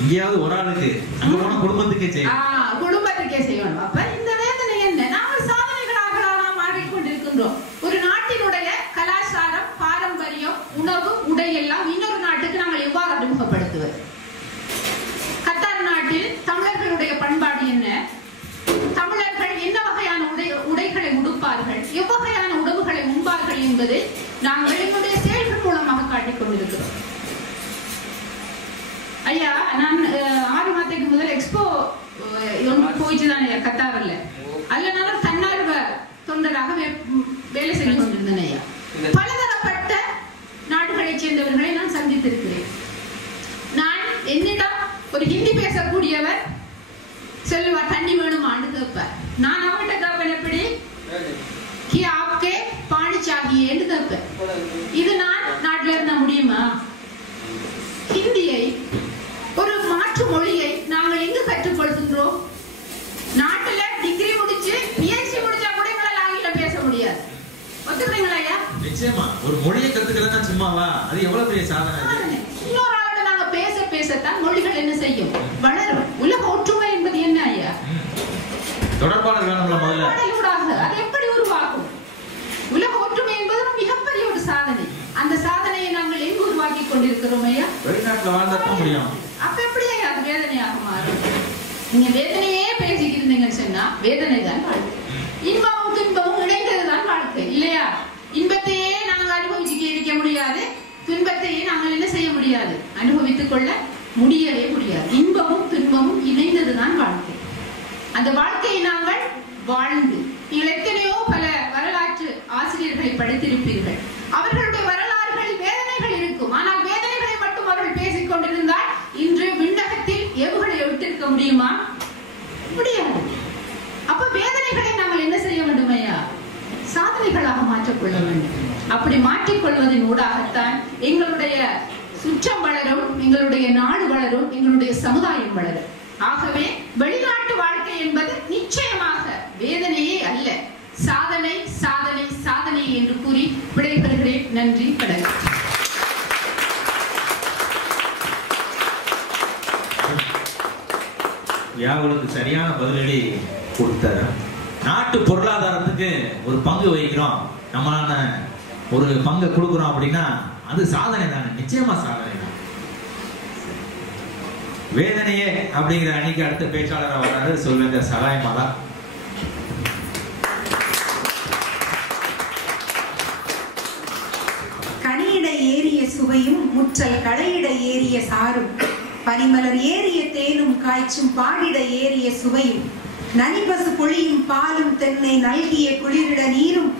இங்கேயாவது ஒரு ஆளுக்கு அங்க போன குடும்பத்துக்கே செய்யணும். குடும்பத்துக்கே செய்யணும். அப்ப இந்த வேதனை என்ன? நாங்கள் சாதனைகளாக நாம் ஆடிக்கொண்டிருக்கின்றோம். ஒரு நாட்டினுடைய கலாச்சாரம் பாரம்பரியம் உணவு உடை எல்லாம் இன்னொரு நாட்டுக்கு நாங்கள் எவ்வாறு அறிமுகப்படுத்துவது? கத்தார் நாட்டில் தமிழர்களுடைய பண்பாடு என்ன? தமிழர்கள் என்ன வகையான உடைகளை உடுப்பார்கள், எவ்வகையான உணவுகளை உண்பார்கள் என்பதை நாங்கள் எங்களுடைய செயல்கள் மூலமாக காட்டிக் கொண்டிருக்கிறோம். ஐயா நான் 6 மாதத்துக்கு முதல் எக்ஸ்போ போயிட்டுதான் ஐயா கத்தாரில். அதுல நான் தன்னார்வ தொண்டராக வேலை செய்து கொண்டிருந்தேன் ஐயா. பலதரப்பட்ட நாடுகளை சேர்ந்தவர்களை நான் சந்தித்திருக்கிறேன். நான் என்னிடம் ஒரு ஹிந்தி பேசக்கூடியவர் சொல்லுவார் தண்ணி வேணுமான்னு கேட்பார். நான் அவர்கிட்ட கேட்பேன் எப்படி கி ஆப்கே பாணி சாகியேன்னு கேட்பேன். இது நான் நாட்டில இருந்தா முடியுமா? ஹிந்தியை ஒரு மாற்று மொழியை நாங்கள் எங்கு கற்றுக்கொள்கின்றோம்? நாட்டுல டிகிரி முடிச்சு பிஹெச்டி முடிச்சா கூட எங்களால் ஆங்கிலம் பேச முடியாது. ஒத்துக்கிறீங்களா ஐயா? நிச்சயமா ஒரு மொழியை கத்துக்கிறதா சும்மாவா? அது எவ்வளவு பெரிய சாதனை. இன்னொரு ஆளோட நாங்க பேசத்தான் மொழிகள் என்ன செய்யும்? வளரும். உலக ஒற்றுமை என்பது என்ன ஐயா? தொடர்பாடல் வேணும்ல முதல்ல. அது எப்படி உருவாக்கும்? உலக ஒற்றுமை என்பது மிகப்பெரிய ஒரு சாதனை. அந்த சாதனையை நாங்கள் எங்கு உருவாக்கி கொண்டிருக்கிறோம் ஐயா? வெளிநாட்டுல வாழ்ந்தா முடியும். அப்ப எப்படி அது வேதனையாக மாறும்? நீங்க வேதனையே பேசிக்கிட்டு இருந்தீங்கன்னு சொன்னா வேதனை தான் வாழ்க்கை. இன்பமும் துன்பமும் இணைந்ததுதான் வாழ்க்கை இல்லையா? இன்பத்தையே நாங்கள் அனுபவிச்சுக்க இருக்க முடியாது, துன்பத்தையே நாங்கள் என்ன செய்ய முடியாது, அனுபவித்துக் கொள்ள முடியவே முடியாது. இன்பமும் துன்பமும் இணைந்ததுதான் வாழ்க்கை. அந்த வாழ்க்கையை நாங்கள் வாழ்ந்து நீங்கள் எத்தனையோ பல வரலாற்று ஆசிரியர்களை படித்திருப்பீர்கள். அவர்களுடைய வரலாறுகளில் வேதனைகள் இருக்கும். ஆனால் வேதனைகளை மட்டும் அவர்கள் பேசிக் கொண்டிருந்தால் இன்று விண்ணகத்தில் ஏவுகளை விட்டிருக்க முடியுமா? முடியாது. அப்ப வேதனைகளை நாங்கள் என்ன செய்ய வேண்டும் ஐயா? சாதனைகளாக மாற்றிக்கொள்ள வேண்டும். அப்படி மாற்றிக்கொள்வதன் ஊடாகத்தான் எங்களுடைய சுற்றம் வளரும், எங்களுடைய நாடு வளரும், எங்களுடைய சமுதாயம் வளரும். ஆகவே வெளிநாட்டு வாழ்க்கை என்பது நிச்சயமாக வேதனையே அல்ல, சாதனை சாதனை சாதனை என்று கூறி விடைபெறுகிறேன். நன்றி. வணக்கம். யாருக்கு சரியான பதிலடி கொடுத்தாரு. நாட்டு பொருளாதாரத்துக்கு ஒரு பங்கு வகிக்கிறோம், நம்மளான ஒரு பங்கு கொடுக்கிறோம் அப்படின்னா அது சாதனை தானே. நிச்சயமா சாதனை தான். வேதனையே அப்படிங்கிற அன்னைக்கு அடுத்த பேச்சாளராக வர்றாரு சொல்வேந்தர் சகாயமாலா. கனியிட ஏறிய சுவையும் முற்றல் கடையிட ஏறிய சாரும் பனிமலர் ஏறிய தேனும் காய்ச்சும் பாடிட ஏறிய சுவையும் நனிபசு பொழியும் பாலும் தென்னை நல்கிய குளிரிட நீரும்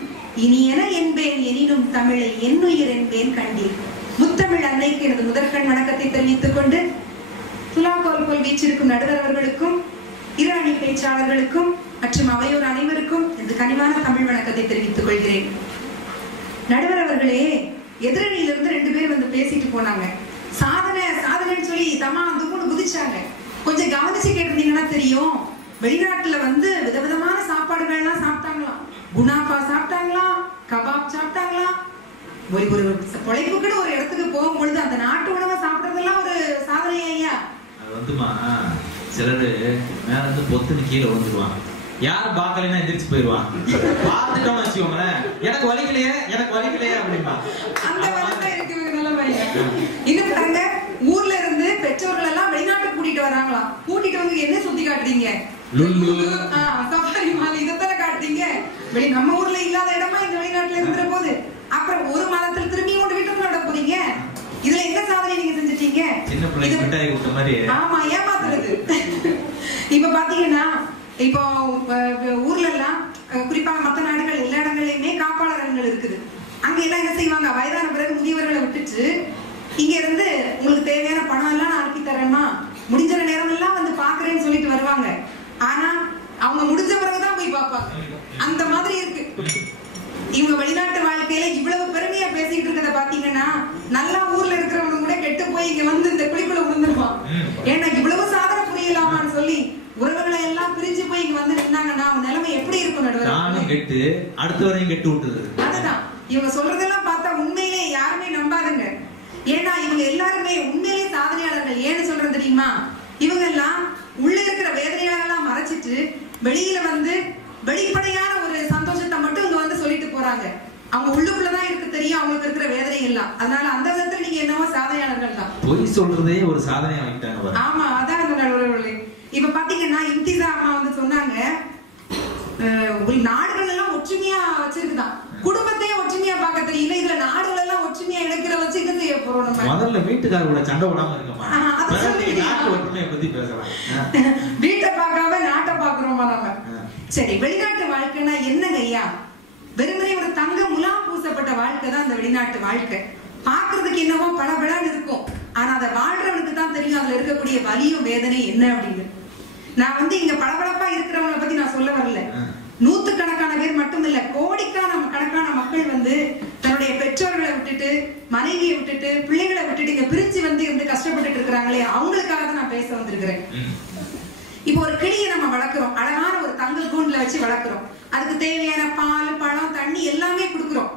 இனியன என்பேன் எனினும் தமிழை என்னுயிர் என்பேன் கண்டீர். முத்தமிழ் அன்னைக்கு எனது முதற்கண் வணக்கத்தை தெரிவித்துக் கொண்டு துலாக்கோல் போல் வீச்சிருக்கும் நடுவர் அவர்களுக்கும் இரு அணி பேச்சாளர்களுக்கும் மற்றும் அவையோர் அனைவருக்கும் இந்த கனிவான தமிழ் வணக்கத்தை தெரிவித்துக் கொள்கிறேன். நடுவர் அவர்களே, எதிரணியிலிருந்து 2 பேர் வந்து பேசிட்டு போனாங்க. சாதனைன்னு சொல்லி தமா தும்முன்னு குதிச்சாங்க. கொஞ்சம் கவனிச்சு கேட்டிருந்தீங்கன்னா தெரியும், வெளிநாட்டுல வந்து விதவிதமான சாப்பாடுகள்லாம் சாப்பிட்டாங்களாம். Kunafa சாப்பிட்டாங்களாம், kebab சாப்பிட்டாங்களாம். ஒரு பொழைப்புக்குன்னு ஒரு இடத்துக்கு போகும்பொழுது அந்த நாட்டு உணவை சாப்பிட்றதெல்லாம் ஒரு சாதனை ஐயா. அது வந்துமா சிலரு மேல இருந்து பொத்துன்னு கீழே விழுந்துருவாங்க. யாரும் பார்க்கலைன்னா எந்திரிச்சு போயிடுவான். பார்த்துட்டோம்னு வச்சுக்கோங்களேன், எனக்கு வலிக்கலையே அப்படின்பா. அந்த மாதிரி இருக்கு நல்ல பையன். இன்னும் தாங்க, ஊர்ல இருந்து பெற்றோர்கள் எல்லாம் வெளிநாட்டுக்கு கூட்டிட்டு வராங்களாம். கூட்டிட்டு வந்து என்ன சுத்தி காட்டுறீங்க? சஃபாரி மால் இதத்தான காட்டுறீங்க. நம்ம ஊர்ல இல்லாத இடமா இந்த வெளிநாட்டுல இருக்கிற போது அப்புறம் ஒரு மாதத்துல திரும்பி கொண்டு வீட்டுக்குள்ள விட போறீங்க. இதுல எங்க சாதனை நீங்க செஞ்சிட்டீங்க? சின்ன பிள்ளைங்க மிட்டாய் கொடுத்த மாதிரி. ஆமா, ஏமாத்துறது. இப்ப பாத்தீங்கன்னா, இப்போ ஊர்ல எல்லாம் குறிப்பாக மற்ற நாடுகள் எல்லா இடங்கள்லயுமே காப்பாளர்கள் இருக்குது. அங்க எல்லாம் என்ன செய்வாங்க, வயதான பிறகு முதியவர்களை விட்டுட்டு இங்க இருந்து உங்களுக்கு தேவையான பணம் எல்லாம் நான் அனுப்பி தரேன்னா முடிஞ்ச நேரம் எல்லாம் வந்து பாக்குறேன்னு சொல்லிட்டு வருவாங்க. ஆனா அவங்க முடிஞ்ச பிறகுதான் போய் பார்ப்பாங்க. அந்த மாதிரி இருக்கு. இவங்க வெளிநாட்டு வாழ்க்கையில இவ்வளவு பெருமையா பேசிட்டு இருக்கிறத பாத்தீங்கன்னா, நல்லா ஊர்ல இருக்கிறவங்க கூட கெட்டு போய் இங்க வந்து இந்த குழிக்குள்ள விழுந்துருவான். ஏன்னா இவ்வளவு சாதனை புரியலாமான்னு சொல்லி உறவுகளை எல்லாம் பிரிஞ்சு போய் இங்க வந்து நின்னாங்கன்னா அவங்க நிலைமை எப்படி இருக்கும் நடுவர்? நானும் கெட்டு அடுத்தவரையும் கெட்டு விட்டுது. அதுதான் இவங்க சொல்றதெல்லாம் பார்த்தா உண்மையிலே யாருமே நம்பாதுங்க. ஏன்னா இவங்க எல்லாருமே உண்மையிலே சாதனையாளர்கள். ஏன்னு சொல்றது தெரியுமா? இவங்க எல்லாம் உள்ள இருக்கிற வேதனைகளெல்லாம் மறைச்சிட்டு வெளியில வந்து வெளிப்படையான ஒரு சந்தோஷத்தை மட்டும் இங்க வந்து சொல்லிட்டு போறாங்க. அவங்க உள்ளுக்குள்ளதான் இருக்கு தெரியும் அவங்களுக்கு இருக்கிற வேதனை எல்லாம். அதனால அந்த விதத்துல நீங்க என்னவோ சாதனையாளர்கள் தான். பொய் சொல்றதே ஒரு சாதனை ஆகிட்டாங்க. ஆமா, அதான் அந்த நடுவர்களே. இப்ப பாத்தீங்கன்னா இம்திசா அம்மா வந்து சொன்னாங்க, நாடுகள் எல்லாம் ஒற்றுமையா வச்சிருக்குதான், குடும்பத்தையே ஒற்றுமையா பார்க்க தெரியல. இதுல நாடுகள் எல்லாம் ஒற்றுமையா இணைக்கிற வச்சு என்ன செய்ய போறோம்? நம்ம முதல்ல வீட்டுக்காரோட சண்டை விடாம இருக்கமா, நாட்டு ஒற்றுமையை பத்தி பேசலாம். வீட்டை பார்க்காம நாட்டை பாக்குறோமா நம்ம? சரி, வெளிநாட்டு வாழ்க்கைன்னா என்னங்க ஐயா? வெறுமனே ஒரு தங்க முலாம் பூசப்பட்ட வாழ்க்கை தான் அந்த வெளிநாட்டு வாழ்க்கை. பாக்குறதுக்கு என்னவோ பளபளன்னு இருக்கும். ஆனா அதை வாழ்றவனுக்கு தான் தெரியும் அதுல இருக்கக்கூடிய வலியும் வேதனை என்ன அப்படின்னு. நான் வந்து இங்க பளபளப்பா இருக்கிறவங்களை பத்தி நான் சொல்ல வரல. நூத்துக்கணக்கான பேர் மட்டும் இல்ல, கணக்கான மக்கள் வந்து தன்னுடைய பெற்றோர்களை விட்டுட்டு, மனைவியை விட்டுட்டு, பிள்ளைகளை விட்டுட்டு இங்க பிரிஞ்சு வந்து இருந்து கஷ்டப்பட்டுட்டு இருக்கிறாங்களே, அவங்களுக்காக தான் நான் பேச வந்திருக்கிறேன். இப்போ ஒரு கிளியை நம்ம வளர்க்கிறோம், அழகான ஒரு தங்க கூண்டுல வச்சு வளர்க்கிறோம். அதுக்கு தேவையான பால், பழம், தண்ணி எல்லாமே கொடுக்குறோம்.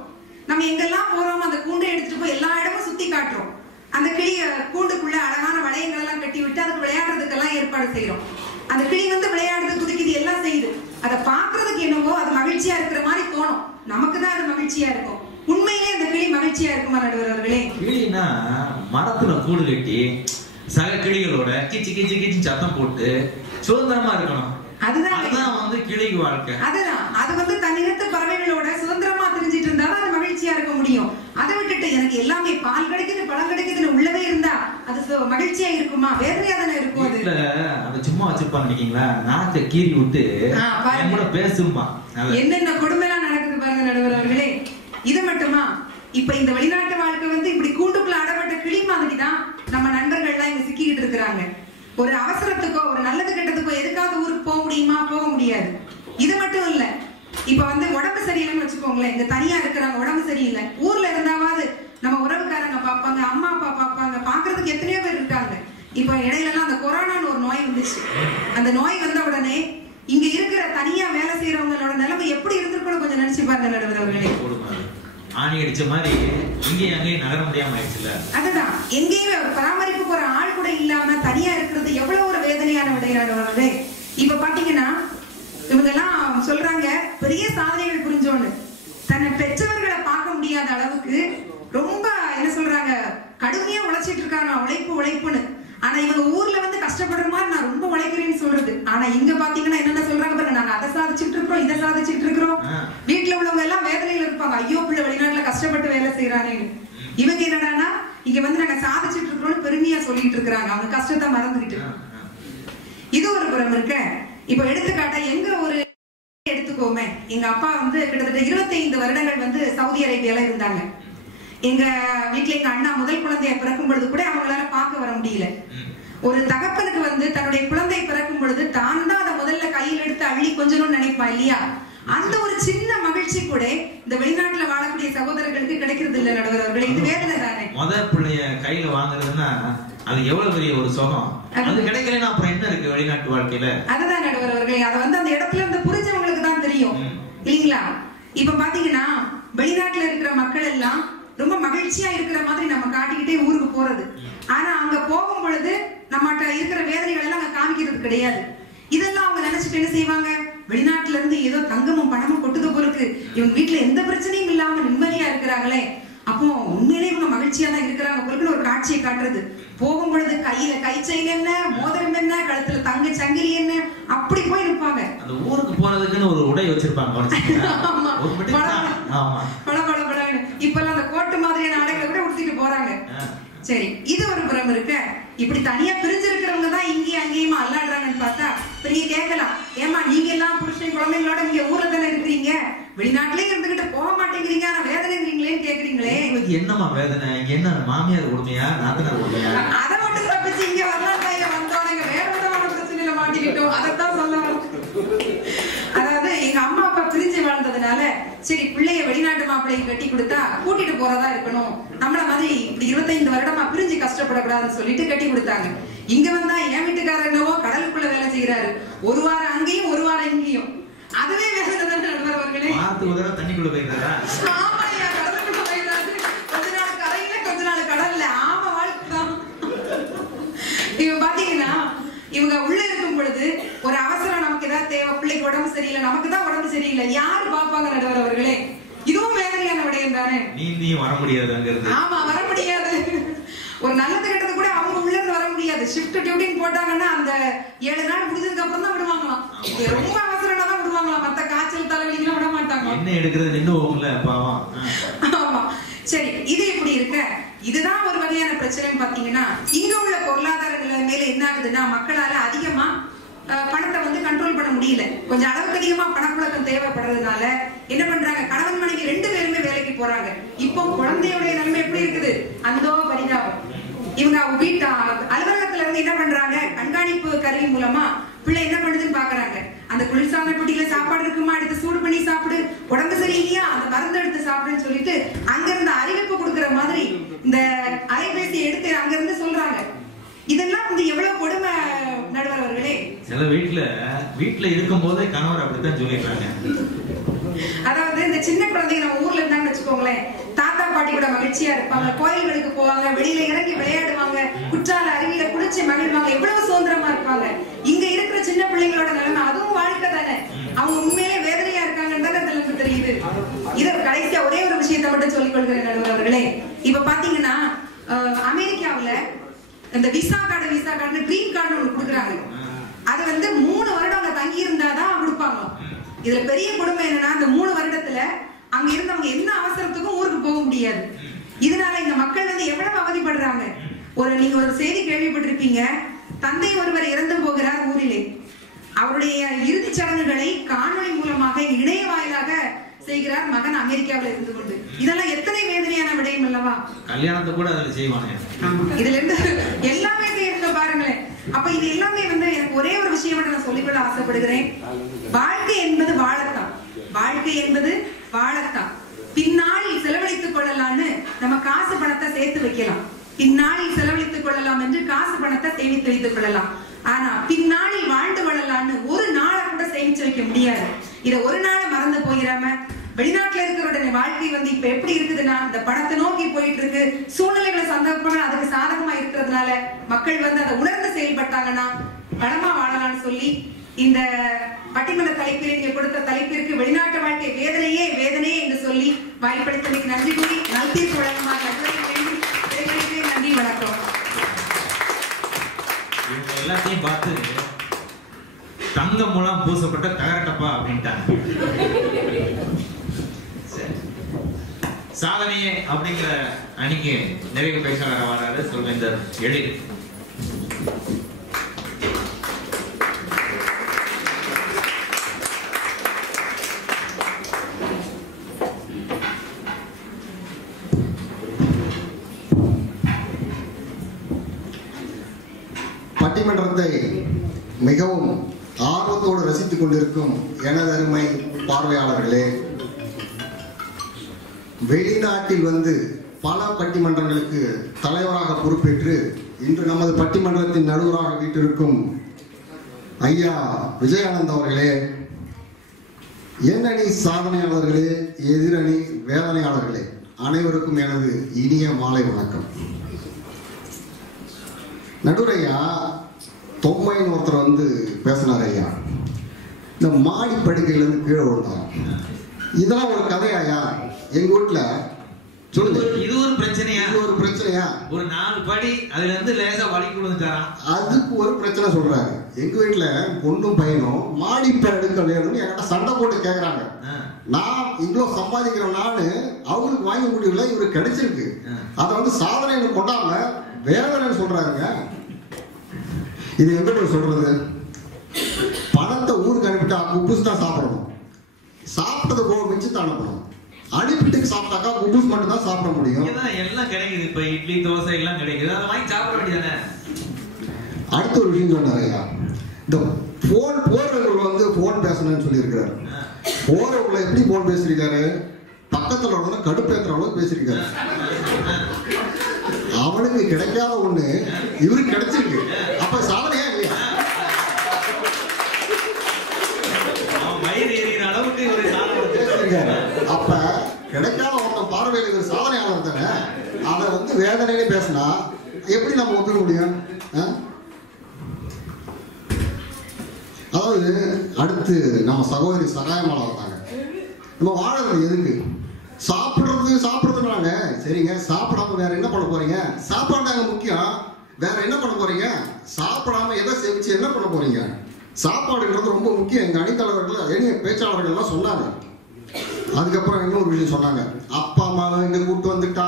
நம்ம எங்கெல்லாம் போறோம் அந்த கூண்டை எடுத்துட்டு போய் எல்லா இடமும் சுத்தி காட்டுறோம். அந்த கிளிய கூண்டுக்குள்ள அழகான வளையங்கள் எல்லாம் கட்டி விட்டு அதுக்கு விளையாடுறதுக்கெல்லாம் ஏற்பாடு செய்யறோம். அந்த கிளி வந்து விளையாடுறது, குதிக்குது, எல்லாம் செய்யுது. அதை பாக்குறதுக்கு என்னவோ அது மகிழ்ச்சியா இருக்கிற மாதிரி தோணும். நமக்கு தான் அது மகிழ்ச்சியா இருக்கும். உண்மையிலே அந்த கிளி மகிழ்ச்சியா இருக்குமா நடுவர் அவர்களே? கிளினா மரத்துல கூடு கட்டி சக கிளிகளோட கிச்சு கிச்சு கிச்சு சத்தம் போட்டு சுதந்திரமா இருக்கணும். அதுதான் வந்து கிளிக்கு வாழ்க்கை. அதுதான், அது வந்து தன்னிடத்து பறவைகளோட சுதந்திரமா தெரிஞ்சிட்டு இருந்தாலும் அது மகிழ்ச்சியா இருக்க முடியும். அதை விட்டுட்டு எனக்கு எல்லாமே பால் கிடைக்குது, பழம் கிடைக்குதுன்னு உள்ளவே இருந்தா அது மகிழ்ச்சியா இருக்குமா? வேதனையா தானே இருக்கும். அது அதை சும்மா வச்சிருப்பாங்க நினைக்கீங்களா? நாக்கை கீறி விட்டு கூட பேசுமா. என்னென்ன கொடுமை எல்லாம் நடக்குது பாருங்க நடுவர் அவர்களே. இது மட்டுமா? இப்ப இந்த வெளிநாட்டு வாழ்க்கை வந்து இப்படி கூண்டுக்குள்ள அடப்பட்ட கிளி மாதிரி தான் நம்ம நண்பர்கள் எல்லாம் இங்க சிக்கிக்கிட்டு இருக்கிறாங்க. ஒரு அவசரத்துக்கோ ஒரு நல்லது கெட்டதுக்கோ எதுக்காவது ஊருக்கு போக முடியுமா? போக முடியாது. இது மட்டும் இல்ல, இப்ப வந்து உடம்பு சரியில்லைன்னு வச்சுக்கோங்களேன், இங்க தனியா இருக்கிறாங்க, உடம்பு சரியில்லை. ஊர்ல இருந்தாவது நம்ம உறவுக்காரங்க பார்ப்பாங்க, அம்மா அப்பா பார்ப்பாங்க, பாக்குறதுக்கு எத்தனையோ பேர் இருக்காங்க. இப்ப இடையில எல்லாம் அந்த கொரோனான்னு ஒரு நோய் வந்துச்சு. அந்த நோய் வந்த உடனே இங்க இருக்கிற தனியா வேலை செய்யறவங்களோட நிலைமை எப்படி இருந்திருக்கணும் கொஞ்சம் நினைச்சு பாருங்க நடுவர் அவர்களே. ஆணி அடிச்ச மாதிரி இங்கேயும் அங்கேயும் நகர முடியாம ஆயிடுச்சுல. அதுதான், எங்கேயுமே ஒரு பராமரிப்புக்கு ஒரு ஆள் கூட இல்லாம தனியா இருக்கிறது எவ்வளவு ஒரு வேதனையான விடையானவர்களே. இப்ப பாத்தீங்கன்னா இவங்க எல்லாம் சொல்றாங்க பெரிய சாதனைகள் புரிஞ்சோன்னு, தன்னை பெற்றவர்களை பார்க்க முடியாத அளவுக்கு ரொம்ப என்ன சொல்றாங்க, கடுமையா உழைச்சிட்டு இருக்காங்க, உழைப்புன்னு. ஆனா இவங்க ஊர்ல வந்து கஷ்டப்படுற மாதிரி நான் ரொம்ப உழைக்கிறேன்னு சொல்றது. ஆனா இங்க பாத்தீங்கன்னா என்னென்ன சொல்றாங்க பாருங்க, நாங்க அதை சாதிச்சுட்டு இருக்கிறோம், இதை சாதிச்சுட்டு இருக்கிறோம். வீட்டுல உள்ளவங்க எல்லாம் வேதனையில இருப்பாங்க, ஐயோ பிள்ளை வெளிநாட்டுல கஷ்டப்பட்டு வேலை செய்யறானேன்னு. இவங்க என்னடானா சொல்லிட்டு இருக்கிறாங்க, அவங்க கஷ்டத்தை மறந்துகிட்டு. இது ஒரு புறம் இருக்க. இப்ப எடுத்துக்காட்டா எங்க ஒரு எடுத்துக்கோமே, எங்க அப்பா வந்து கிட்டத்தட்ட 25 வருடங்கள் சவுதி அரேபியால இருந்தாங்க. எங்க வீட்டுல எங்க அண்ணா முதல் குழந்தைய பிறக்கும் பொழுது கூட அவங்களால பார்க்க வர முடியல. ஒரு தகப்பனுக்கு தன்னுடைய குழந்தை பிறக்கும் பொழுது தான் தான் அதை முதல்ல கையில் எடுத்து அள்ளி கொஞ்சணும்னு நினைப்பா இல்லையா? அந்த ஒரு சின்ன மகிழ்ச்சி கூட இந்த வெளிநாட்டுல வாழக்கூடிய சகோதரர்களுக்கு கிடைக்கிறது இல்ல நடுவர் அவர்களே. இது வேதனை தானே. முதல் பிள்ளைய கையில வாங்குறதுன்னா அது எவ்வளவு பெரிய ஒரு சுகம். அது கிடைக்கலன்னா அப்புறம் என்ன இருக்கு வெளிநாட்டு வாழ்க்கையில? அதுதான் நடுவர் அவர்களே. அதை அந்த இடத்துல இருந்து புரிஞ்சவங்களுக்கு தான் தெரியும் இல்லீங்களா? இப்ப பாத்தீங்கன்னா வெளிநாட்டுல இருக்கிற மக்கள் எல்லாம் ரொம்ப மகிழ்ச்சியா இருக்கிற மாதிரி நம்ம காட்டிக்கிட்டே ஊருக்கு போறது. ஆனா அங்க போகும் பொழுது நம்மகிட்ட இருக்கிற வேதனைகள் எல்லாம் அங்க காமிக்கிறது கிடையாது. இதெல்லாம் அவங்க நினைச்சிட்டு என்ன செய்வாங்க, வெளிநாட்டுல இருந்து ஏதோ தங்கமும் பணமும் கொட்டுது போருக்கு, இவங்க வீட்டுல எந்த பிரச்சனையும் இல்லாம நிம்மதியா இருக்கிறாங்களே, அப்போ உண்மையிலே இவங்க மகிழ்ச்சியா தான் இருக்கிறாங்க பொருட்கள் ஒரு காட்சியை காட்டுறது. போகும் பொழுது கையில கை செயின் என்ன, மோதிரம் என்ன, கழுத்துல தங்க சங்கிலி என்ன, அப்படி போய் நிற்பாங்க. அந்த ஊருக்கு போறதுக்குன்னு ஒரு உடை வச்சிருப்பாங்க. இப்பெல்லாம் அந்த கோட்டு மாதிரியான ஆடைகளை கூட உடுத்திட்டு போறாங்க. சரி, இது ஒரு புறம் இருக்க. இப்படி தனியா பிரிஞ்சிருக்கிறவங்க தான் இங்கேயும் அங்கேயுமா அல்லாடுறாங்கன்னு பார்த்தா நீங்க கேட்கலாம், ஏமா நீங்க எல்லாம் புருஷன் குழந்தைங்களோட இங்க ஊர்ல தானே இருக்கிறீங்க, வெளிநாட்டுலயே இருந்துகிட்டு போக மாட்டேங்கிறீங்க, ஆனா வேதனைங்கிறீங்களேன்னு கேக்குறீங்களே. என்னமா வேதனை? இங்க என்ன மாமியார் கொடுமையா, நாத்தனார் கொடுமையா? அதை மட்டும் தப்பிச்சு இங்க வரலாம் வந்தோம், வேற விதமான பிரச்சனையில மாட்டிக்கிட்டோம். அதைத்தான் சொல்ல. அதாவது எங்க அம்மா அப்பா பிரிஞ்சு வாழ்ந்ததுனால சரி பிள்ளைய வெளிநாட்டு மாப்பிள்ளையை கட்டி கொடுத்தா கூட்டிட்டு போறதா இருக்கணும், நம்மள மாதிரி இப்படி 25 வருடமா பிரிஞ்சு கஷ்டப்படக்கூடாதுன்னு சொல்லிட்டு கட்டி கொடுத்தாங்க. இங்க வந்தா என் வீட்டுக்காரர் என்னவோ கடலுக்குள்ள வேலை செய்யறாரு, ஒரு வாரம் அங்கேயும் ஒரு வாரம் இங்கேயும். அதுவே வேலை தான் நடுவர்களே. தண்ணிக்குள்ள போயிருந்தா ஆமாய்யா, கடலுக்குள்ள போயிடாது. கொஞ்ச நாள் கரையில கொஞ்ச நாள் கடல்ல. ஆமா, வாழ்க்கைதான். இவங்க பாத்தீங்கன்னா இவங்க உள்ள இருக்கும் பொழுது ஒரு அவசரம், நமக்கு ஏதாவது தேவை, பிள்ளைக்கு உடம்பு சரியில்லை, நமக்கு தான் உடம்பு சரியில்லை, யாரு பாப்பாங்க நடுவர் அவர்களே? இதுவும் வேதனையான விடயம் தானே. நீந்தியும் வர முடியாது அங்கிருந்து. ஆமா, வர முடியாது. ஒரு நல்லது கெட்டது கூட அவங்க உள்ள இருந்து வர முடியாது. ஷிஃப்ட் டியூட்டின்னு போட்டாங்கன்னா அந்த 7 நாள் முடிஞ்சதுக்கு அப்புறம் தான் விடுவாங்களாம். ரொம்ப அவசரமா தான் விடுவாங்களாம், மத்த காய்ச்சல் தலைவலிக்கெல்லாம் விட மாட்டாங்க. என்ன எடுக்கிறது நின்னுவோம்ல பாவம். ஆமா, சரி, இது எப்படி இருக்க. இதுதான் ஒரு வகையான பிரச்சனைன்னு பாத்தீங்கன்னா இங்க உள்ள பொருளாதார நிலைமையில என்ன ஆகுதுன்னா மக்களால அதிகமா பணத்தை கண்ட்ரோல் பண்ண முடியல. கொஞ்சம் அளவுக்கு அதிகமா பணப்புழக்கம் தேவைப்படுறதுனால என்ன பண்றாங்க, கணவன் மனைவி 2 பேருமே வேலைக்கு போறாங்க. இப்போ குழந்தையுடைய நிலைமை எப்படி இருக்குது, அந்தோ பரிதாபம். இவங்க வீட்டு அலுவலகத்துல இருந்து என்ன பண்றாங்க, கண்காணிப்பு கருவி மூலமா பிள்ளை என்ன பண்ணுதுன்னு பாக்குறாங்க. அந்த குளிர்சாதன பெட்டியில சாப்பாடு இருக்குமா, எடுத்து சூடு பண்ணி சாப்பிடு, உடம்பு சரியில்லையா அந்த மருந்து எடுத்து சாப்பிடுன்னு சொல்லிட்டு அங்க இருந்து அறிவிப்பு கொடுக்கிற மாதிரி இந்த அலைபேசியை எடுத்து அங்க இருந்து சொல்றாங்க. இதெல்லாம் எவ்வளவு கொடுமை நடுவர் அவர்களே. சில வீட்டுல இருக்கும் போதே கணவர் அப்படித்தான் சொல்லிடுறாங்க. அதாவது இந்த சின்ன குழந்தைங்க நம்ம ஊர்ல இருந்தாங்கன்னு வச்சுக்கோங்களேன், தாத்தா பாட்டி கூட மகிழ்ச்சியா இருப்பாங்க, கோயில்களுக்கு போவாங்க, வெளியில இறங்கி விளையாடுவாங்க, குற்றால அருவியில குளிச்சு மகிழ்வாங்க, எவ்வளவு சுதந்திரமா இருப்பாங்க. இங்க இருக்கிற சின்ன பிள்ளைங்களோட நிலைமை அதுவும் வாழ்க்கை தானே. அவங்க உண்மையிலே வேதனையா இருக்காங்கன்னு தானே நமக்கு தெரியுது. இத கடைசியா ஒரே ஒரு விஷயத்தை மட்டும் சொல்லிக் கொள்கிறேன் நடுவர் அவர்களே. இப்ப பாத்தீங்கன்னா அமெரிக்காவுல இந்த விசா கார்டு கிரீன் கார்டு ஒண்ணு கொடுக்குறாங்க. அது 3 வருடம் அங்க தங்கி இருந்தாதான் கொடுப்பாங்க. இதுல பெரிய கொடுமை என்னன்னா அந்த 3 வருடத்துல அங்க இருந்தவங்க என்ன அவசரத்துக்கும் ஊருக்கு போக முடியாது. இதனால இந்த மக்கள் எவ்வளவு அவதிப்படுறாங்க. நீங்க ஒரு செய்தி கேள்விப்பட்டிருப்பீங்க, தந்தை ஒருவர் இறந்து போகிறார் ஊரிலே. அவருடைய இறுதிச் சடங்குகளை காணொளி மூலமாக இணைய வாயிலாக செய்கிறார் மகன் அமெரிக்காவில் இருந்து கொண்டு. இதெல்லாம் எத்தனை வேதனையான விடயம் அல்லவா. கல்யாணத்தை கூட அதுல செய்வாங்க. இதுல இருந்து எல்லாமே செய்யறது பாருங்களேன். அப்ப இது எல்லாமே எனக்கு ஒரே ஒரு விஷயம் மட்டும் நான் சொல்லிக்கொள்ள ஆசைப்படுகிறேன். வாழ்க்கை என்பது வாழத்தான், வாழ்க்கை என்பது வாழத்தான். பின்னாளில் செலவழித்துக் கொள்ளலாம்னு நம்ம காசு பணத்தை சேர்த்து வைக்கலாம், பின்னாளில் செலவழித்துக் கொள்ளலாம் என்று காசு பணத்தை சேமித்து வைத்துக் கொள்ளலாம். ஆனா பின்னாளில் வாழ்ந்து கொள்ளலாம்னு ஒரு நாளை கூட சேமிச்சு வைக்க முடியாது. இத ஒரு நாளை மறந்து போயிடாம வெளிநாட்டுல இருக்கிறோட வாழ்க்கை இப்ப எப்படி இருக்குதுன்னா இந்த பணத்தை நோக்கி போயிட்டு இருக்கு. சூழ்நிலைகளை சந்தர்ப்பங்கள் அதுக்கு சாதகமா இருக்கிறதுனால மக்கள் அதை உணர்ந்து செயல்பட்டாங்கன்னா வளமா வாழலாம்னு சொல்லி இந்த பட்டிமன்ற தலைப்பில் இங்க கொடுத்த தலைப்பிற்கு வெளிநாட்டு வாழ்க்கை வேதனையே வேதனையே என்று சொல்லி வாய்ப்பளித்தமைக்கு நன்றி கூறி நல்தீர்ப்பு வழங்குமாறு நன்றி, வணக்கம். இவங்க எல்லாத்தையும் பார்த்து தங்கம் மூலம் பூசப்பட்ட தகரட்டப்பா அப்படின்ட்டாங்க. சாதனையே அப்படிங்கிற அணிக்கு நிறைவு பேச்சாளர் வராரு சொல்வேந்தர் எழில். பட்டிமன்றத்தை மிகவும் ஆர்வத்தோடு ரசித்துக் கொண்டிருக்கும் எனது அருமை பார்வையாளர்களே, வெளிநாட்டில் வந்து பல பட்டிமன்றங்களுக்கு தலைவராக பொறுப்பேற்று இன்று நமது பட்டிமன்றத்தின் நடுவராக வீட்டிருக்கும் ஐயா விஜயானந்த் அவர்களே, எண்ணணி சாதனையாளர்களே, எதிரணி வேதனையாளர்களே, அனைவருக்கும் எனது இனிய மாலை வணக்கம். நடுவரையா தொம்மைன்னு ஒருத்தர் வந்து பேசினார் ஐயா, இந்த மாடி படுக்கையிலேருந்து கீழே விழுந்தார். இதெல்லாம் ஒரு கதையாயா? எங்க வீட்டுல சொல்லுங்க, இது ஒரு பிரச்சனையா? இது ஒரு பிரச்சனையா? ஒரு 4 படி அதுல இருந்து லேசா வலிக்கு விழுந்துட்டாராம். அதுக்கு ஒரு பிரச்சனை சொல்றாரு. எங்க வீட்டுல பொண்ணும் பையனும் மாடி படுக்கை வேணும்னு என்கிட்ட சண்டை போட்டு கேக்குறாங்க. நான் இவ்வளவு சம்பாதிக்கிறேன், நானு அவங்களுக்கு வாங்க முடியல, இவருக்கு கிடைச்சிருக்கு. அதை வந்து சாதனைன்னு கொண்டாம வேதனைன்னு சொல்றாருங்க. இது எங்க போய் சொல்றது? பணத்தை ஊருக்கு அனுப்பிட்டா குப்பூஸ் தான் சாப்பிடணும், சாப்பிட்டது போக மிச்சத்தை அனுப்பணும். அனுப்பிட்டு சாப்பிட்டாக்கா குப்பூஸ் மட்டும் தான் சாப்பிட முடியும். எல்லாம் கிடைக்குது, இப்ப இட்லி தோசை எல்லாம் கிடைக்குது, அதை வாங்கி சாப்பிட வேண்டியதானே. அடுத்த ஒரு விஷயம் சொன்னாரையா, இந்த போன் போறவர்கள் வந்து போன் பேசணும்னு சொல்லி இருக்கிறாரு. போறவங்களை எப்படி போன் பேசிருக்காரு? பக்கத்துல உடனே கடுப்பேற்ற அளவுக்கு பேசிருக்காரு. அவனுக்கு கிடைக்காத ஒண்ணு இவருக்கு கிடைச்சிருக்கு. அப்ப சாதனையா இல்லையா? அப்ப கிடைக்காத ஒருத்தன் பார்வையில் இவர் சாதனையாளர் தானே. அதை வந்து வேதனையில பேசினா எப்படி நம்ம ஒத்துக்க முடியும்? அதாவது அடுத்து நம்ம சகோதரி சகாயமால வந்தாங்க. நம்ம வாழறது எதுக்கு? சாப்பிடுறதுனாங்க. சரிங்க, சாப்பிடாம வேற என்ன பண்ண போறீங்க? சாப்பாடாங்க முக்கியம், வேற என்ன பண்ண போறீங்க? சாப்பிடாம எதை செஞ்சு என்ன பண்ண போறீங்க? சாப்பாடுன்றது ரொம்ப முக்கியம். எங்க அணித்தலைவர்கள் எளிய பேச்சாளர்கள் எல்லாம் சொன்னாங்க. அதுக்கப்புறம் இன்னொரு விஷயம் சொன்னாங்க, அப்பா அம்மாவை இங்க கூப்பிட்டு வந்துட்டா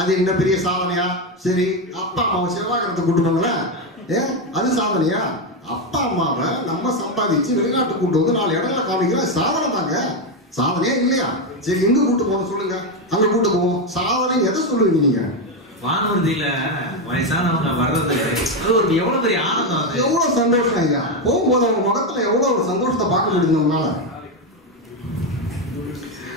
அது என்ன பெரிய சாதனையா? சரி, அப்பா அம்மாவை செவ்வாய்க்கிரத்தை கூப்பிட்டு வாங்களேன், அது சாதனையா? அப்பா அம்மாவை நம்ம சம்பாதிச்சு வெளிநாட்டு கூட்டு வந்து 4 இடங்களை காமிக்கிற சாதனை தாங்க. சாதனையா இல்லையா? சரி, எங்க கூட்டு போகணும் சொல்லுங்க, அங்க கூட்டு போவோம். சாதனை எதை சொல்லுவீங்க நீங்க? வானூர்தியில வயசானவங்க வர்றது அது ஒரு எவ்வளவு பெரிய ஆனந்தம், எவ்வளவு சந்தோஷம் ஐயா. போகும்போது அவங்க முகத்துல எவ்வளவு ஒரு சந்தோஷத்தை பார்க்க முடியும் நம்மளால.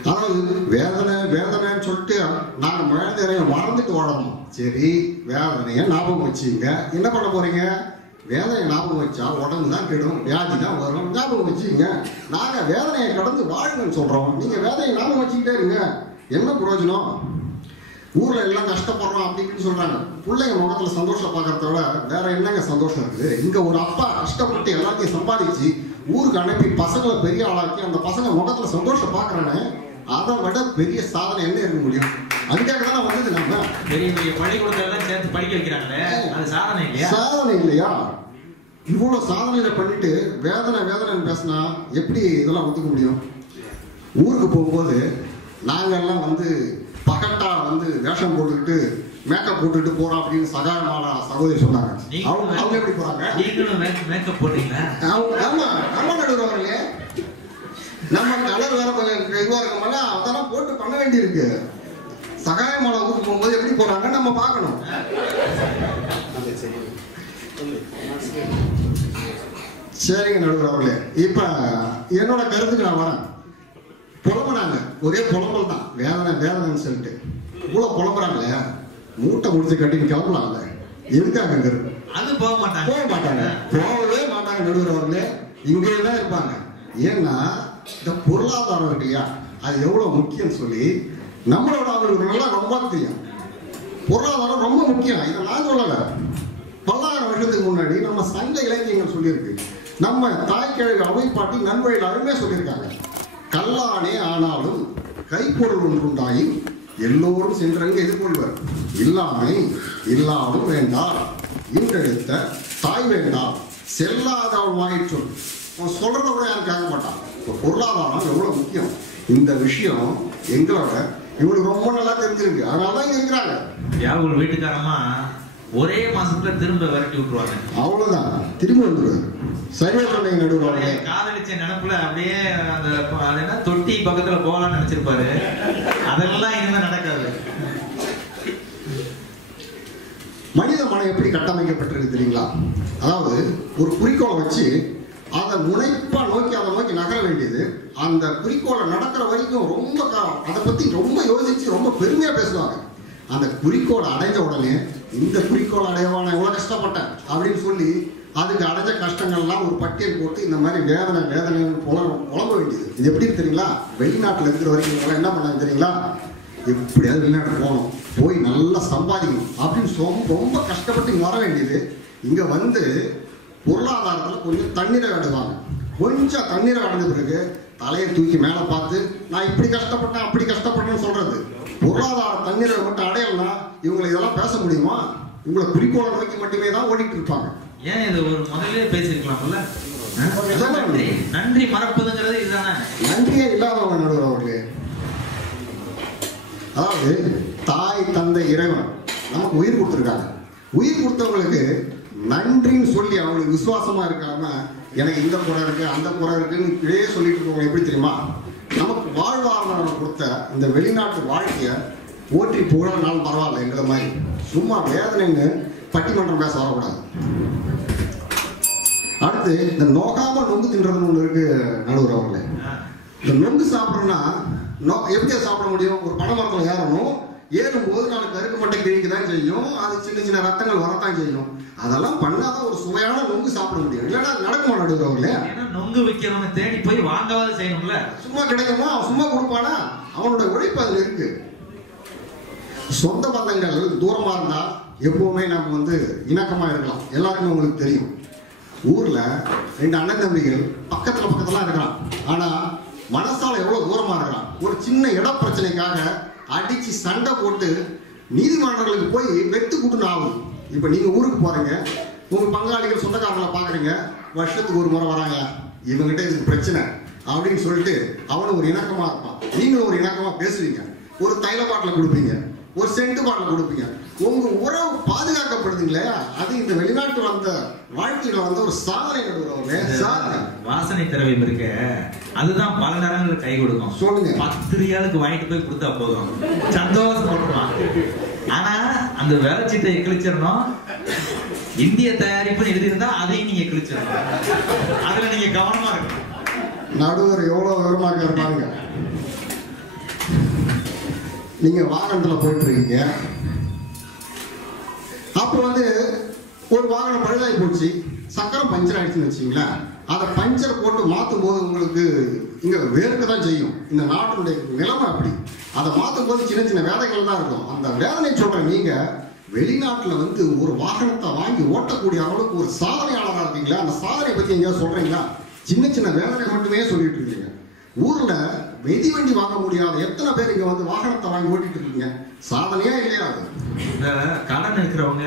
அதாவது வேதனைன்னு சொல்லிட்டு நாங்க வேதனையை மறந்துட்டு வாழணும். சரி, வேதனையை ஞாபகம் வச்சுங்க. என்ன பண்ண போறீங்க? வேதனையை ஞாபகம் வச்சா உடம்பு தான் கெடும், வியாதி தான் வரும். ஞாபகம் வச்சுங்க. நாங்க வேதனையை கடந்து வாழுங்கன்னு சொல்றோம். நீங்க வேதனையை ஞாபகம் வச்சுக்கிட்டே இருங்க. என்ன பிரயோஜனம்? ஊர்ல எல்லாம் கஷ்டப்படுறோம் அப்படின்னு சொல்றாங்க. பிள்ளைங்க முகத்துல சந்தோஷம் பார்க்கறத விட வேற என்னங்க சந்தோஷம் இருக்குது? இங்க ஒரு அப்பா கஷ்டப்பட்டு எல்லாத்தையும் சம்பாதிச்சு ஊருக்கு அனுப்பி பசங்களை பெரிய ஆளாக்கி அந்த பசங்க முகத்துல சந்தோஷம் பாக்குறானே, அதை விட பெரிய சாதனை என்ன இருக்க முடியும்? அதுக்காக தான் வந்தது. நம்ம பெரிய பெரிய பள்ளிக்கூடத்தெல்லாம் சேர்த்து படிக்க வைக்கிறாங்களே, அது சாதனை இல்லையா? சாதனை இல்லையா? இவ்வளவு சாதனையில பண்ணிட்டு வேதனைன்னு பேசினா எப்படி இதெல்லாம் ஒத்துக்க முடியும்? ஊருக்கு போகும்போது நாங்கெல்லாம் வந்து பகட்டா வந்து வேஷம் போட்டுக்கிட்டு மேக்கப் போட்டுட்டு போறோம் அப்படின்னு சகாயமான சகோதரி சொன்னாங்க. அவங்க எப்படி போறாங்க? நீங்களும் மேக்கப் போட்டீங்களா? ஆமா, நம்ம நடுவர்களே, நம்ம கலர் வேற கொஞ்சம் இதுவா இருக்கோம்னா அதெல்லாம் போட்டு பண்ண வேண்டி இருக்கு. சகாயமான ஊருக்கு போகும்போது எப்படி போறாங்க நம்ம பார்க்கணும். சரிங்க நடுவர்களே, இப்ப என்னோட கருத்துக்கு நான் வரேன். புலம்புனாங்க, ஒரே புலம்பல் தான், வேதனைன்னு சொல்லிட்டு இவ்வளவு புலம்புறாங்களே, மூட்டை முடிச்சு கட்டின்னு கிளம்பலாம்ல. எதுக்காக? அது போக மாட்டாங்க போகவே மாட்டாங்க நடுவர்களே, இங்கே தான் இருப்பாங்க. ஏன்னா இந்த பொருளாதாரம் இருக்கு இல்லையா, அது எவ்வளவு முக்கியம் சொல்லி நம்மளோட அவங்களுக்கு நல்லா ரொம்ப தெரியும். பொருளாதாரம் ரொம்ப முக்கியம். இதை நான் சொல்லல, பல்லாயிரம் வருஷத்துக்கு முன்னாடி நம்ம சங்க இலக்கியங்கள் சொல்லியிருக்கு. நம்ம தாய்க்கிழவி அவைப்பாட்டி நன்வழியில் அருமையா சொல்லியிருக்காங்க. கல்லானே ஆனாலும் கைப்பொருள் ஒன்றுண்டாயி எல்லோரும் சென்றங்க எதிர்கொள்வர். இல்லாமை இல்லாடும் வேண்டாம், இன்றெடுத்த தாய் வேண்டாம், செல்லாதவன் வாயிற் சொல். சொல்றத கூட யாரும் கேட்க மாட்டாங்க. பொருளாதாரம் எவ்வளவு முக்கியம். இந்த விஷயம் எங்களோட இவங்களுக்கு ரொம்ப நல்லா தெரிஞ்சிருக்கு, அதனாலதான் இங்க இருக்கிறாங்க. யாரு வீட்டுக்காரமா ஒரே மாசத்துல திரும்ப விரட்டி விட்டுருவாங்க. அவ்வளவுதான், திரும்பி வந்துருவாரு. சரியா சொன்னீங்க நடுவுல. காதலிச்ச நினைப்புல அப்படியே அந்த தொட்டி பக்கத்துல போகலாம்னு நினைச்சிருப்பாரு. அதெல்லாம் இனிமே நடக்காது. மனித மனம் எப்படி கட்டமைக்கப்பட்டிருக்கு தெரியுங்களா? அதாவது ஒரு குறிக்கோளை வச்சு அதை முனைப்பா நோக்கி அதை நோக்கி நகர வேண்டியது. அந்த குறிக்கோளை நடக்கிற வரைக்கும் ரொம்ப அதை பத்தி ரொம்ப யோசிச்சு ரொம்ப பெருமையா பேசுவாங்க. அந்த குறிக்கோளை அடைஞ்ச உடனே இந்த குறிக்கோள் அடையவான எவ்வளவு கஷ்டப்பட்டேன் அப்படின்னு சொல்லி அதுக்கு அடைஞ்ச கஷ்டங்கள்லாம் ஒரு பட்டியல் போட்டு இந்த மாதிரி வேதனை புலம்ப வேண்டியது. இது எப்படி தெரியுங்களா? வெளிநாட்டில் இருக்கிற வரைக்கும் என்ன பண்ணாங்க தெரியுங்களா? எப்படியாவது வெளிநாட்டு போகணும், போய் நல்லா சம்பாதிக்கணும் அப்படின்னு ரொம்ப கஷ்டப்பட்டு இங்கே வர வேண்டியது. இங்கே வந்து பொருளாதாரத்தில் கொஞ்சம் தண்ணீரை அடைவாங்க. கொஞ்சம் தண்ணீரை அடைஞ்ச பிறகு தலையை தூக்கி மேலே பார்த்து நான் இப்படி கஷ்டப்பட்டேன் அப்படி கஷ்டப்பட்டேன்னு சொல்றது. பொருளாதார தண்ணீரை மட்டும் அடையலன்னா இவங்களை இதெல்லாம் பேச முடியுமா? இவங்களை குறிக்கோளை நோக்கி மட்டுமே தான் ஓடிட்டு இருப்பாங்க. ஏன் இது ஒரு முதலே பேசிருக்கலாம்ல? நன்றி மறப்பதுங்கிறது இதுதானே. நன்றியே இல்லாதவங்க நடுவர் அவர்களே. அதாவது தாய் தந்தை இறைவன் நமக்கு உயிர் கொடுத்துருக்காங்க. உயிர் கொடுத்தவங்களுக்கு நன்றின்னு சொல்லி அவங்களுக்கு விசுவாசமா இருக்காம எனக்கு இந்த குறை இருக்கு அந்த குறை இருக்குன்னு இப்படியே சொல்லிட்டு இருக்கவங்க எப்படி தெரியுமா? நமக்கு வாழ்வாதாரம் கொடுத்த இந்த வெளிநாட்டு வாழ்க்கைய போற்றி புகழனாலும் பரவாயில்ல, எங்களை மாதிரி சும்மா வேதனைன்னு பட்டிமன்றம் பேச வரக்கூடாது. அடுத்து இந்த நோகாம நொங்கு தின்றதுன்னு ஒண்ணு இருக்கு நடுவர் அவர்களே. இந்த நொங்கு சாப்பிடணும்னா எப்படியா சாப்பிட முடியும்? ஒரு பனை மரத்துல ஏறணும், ஏறும்போது நாலு கருக்கு மட்டை கிழிக்கதான் செய்யும், அது சின்ன சின்ன ரத்தங்கள் வரத்தான் செய்யும். அதெல்லாம் பண்ணாதான் ஒரு சுவையான நொங்கு சாப்பிட முடியும். இல்லைன்னா நடக்குமா நடுவர் அவர்களே? நொங்கு வைக்கிறவங்க தேடி போய் வாங்காவது செய்யணும்ல. சும்மா கிடைக்குமா? அவன் சும்மா கொடுப்பானா? அவனோட உழைப்பு அதுல இருக்கு. சொந்த பந்தங்கள் தூரமா இருந்தா எப்பவுமே நம்ம வந்து இணக்கமா இருக்கலாம். எல்லாருக்கும் உங்களுக்கு தெரியும், ஊர்ல 2 அண்ணன் தம்பிகள் பக்கத்துல இருக்கிறான், ஆனா மனசால எவ்வளவு தூரமா இருக்கிறான். ஒரு சின்ன இட பிரச்சனைக்காக அடிச்சு சண்டை போட்டு நீதிமன்றங்களுக்கு போய் வெட்டு கூட்டுன்னு ஆகும். இப்ப நீங்க ஊருக்கு போறீங்க, உங்க பங்காளிகள் சொந்தக்காரங்களை பாக்குறீங்க, வருஷத்துக்கு ஒரு முறை வராங்க, இவங்கிட்ட இதுக்கு பிரச்சனை அப்படின்னு சொல்லிட்டு அவனும் ஒரு இணக்கமா இருப்பான், நீங்களும் ஒரு இணக்கமா பேசுவீங்க, ஒரு தைல பாட்டில் கொடுப்பீங்க, ஒரு சென்ட் பாட்டில் கொடுப்பீங்க. உங்க உறவு பாதுகாக்கப்படுதுங்களே, அது இந்த வெளிநாட்டு வந்த வாழ்க்கையில வந்து ஒரு சாதனை நடுவுறவங்க. சாதனை வாசனை திரவியம் இருக்கு, அதுதான் பல நேரங்களில் கை கொடுக்கும். சொல்லுங்க, 10 ரியாலுக்கு வாங்கிட்டு போய் கொடுத்தா போதும், சந்தோஷம் போட்டுருவான். ஆனா அந்த வேலைச்சீட்டை கிழிச்சிடணும், இந்திய தயாரிப்பு எழுதியிருந்தா அதையும் நீங்க கிழிச்சிடணும். அதுல நீங்க கவனமா இருக்கணும். நடுவர் எவ்வளவு விவரமாக இருப்பாங்க. நீங்க வாகனத்துல போயிட்டு இருக்கீங்க, அப்ப வந்து ஒரு வாகனம் பழுதாகி போச்சு, சக்கரம் பஞ்சர் ஆயிடுச்சுன்னு வச்சுங்களேன். அதை பஞ்சர் போட்டு மாற்றும் போது உங்களுக்கு இங்க வேர்க்க தான் செய்யும். இந்த நாட்டினுடைய நிலைமை அப்படி. அதை மாற்றும் போது சின்ன சின்ன வேதனைகள் தான் இருக்கும். அந்த வேதனை சொல்ற நீங்க வெளிநாட்டுல வந்து ஒரு வாகனத்தை வாங்கி ஓட்டக்கூடிய அளவுக்கு ஒரு சாதனையாளராக இருக்கீங்களா? அந்த சாதனை பத்தி எங்கேயாவது சொல்றீங்களா? சின்ன சின்ன வேதனை மட்டுமே சொல்லிட்டு இருக்கீங்க. ஊர்ல மிதிவண்டி வாங்க முடியாத எத்தனை பேர் இங்க வந்து வாகனத்தை வாங்கி ஓட்டிட்டு இருக்கீங்க? சாதனையா இல்லையா? அது இந்த கடன் இருக்கிறவங்க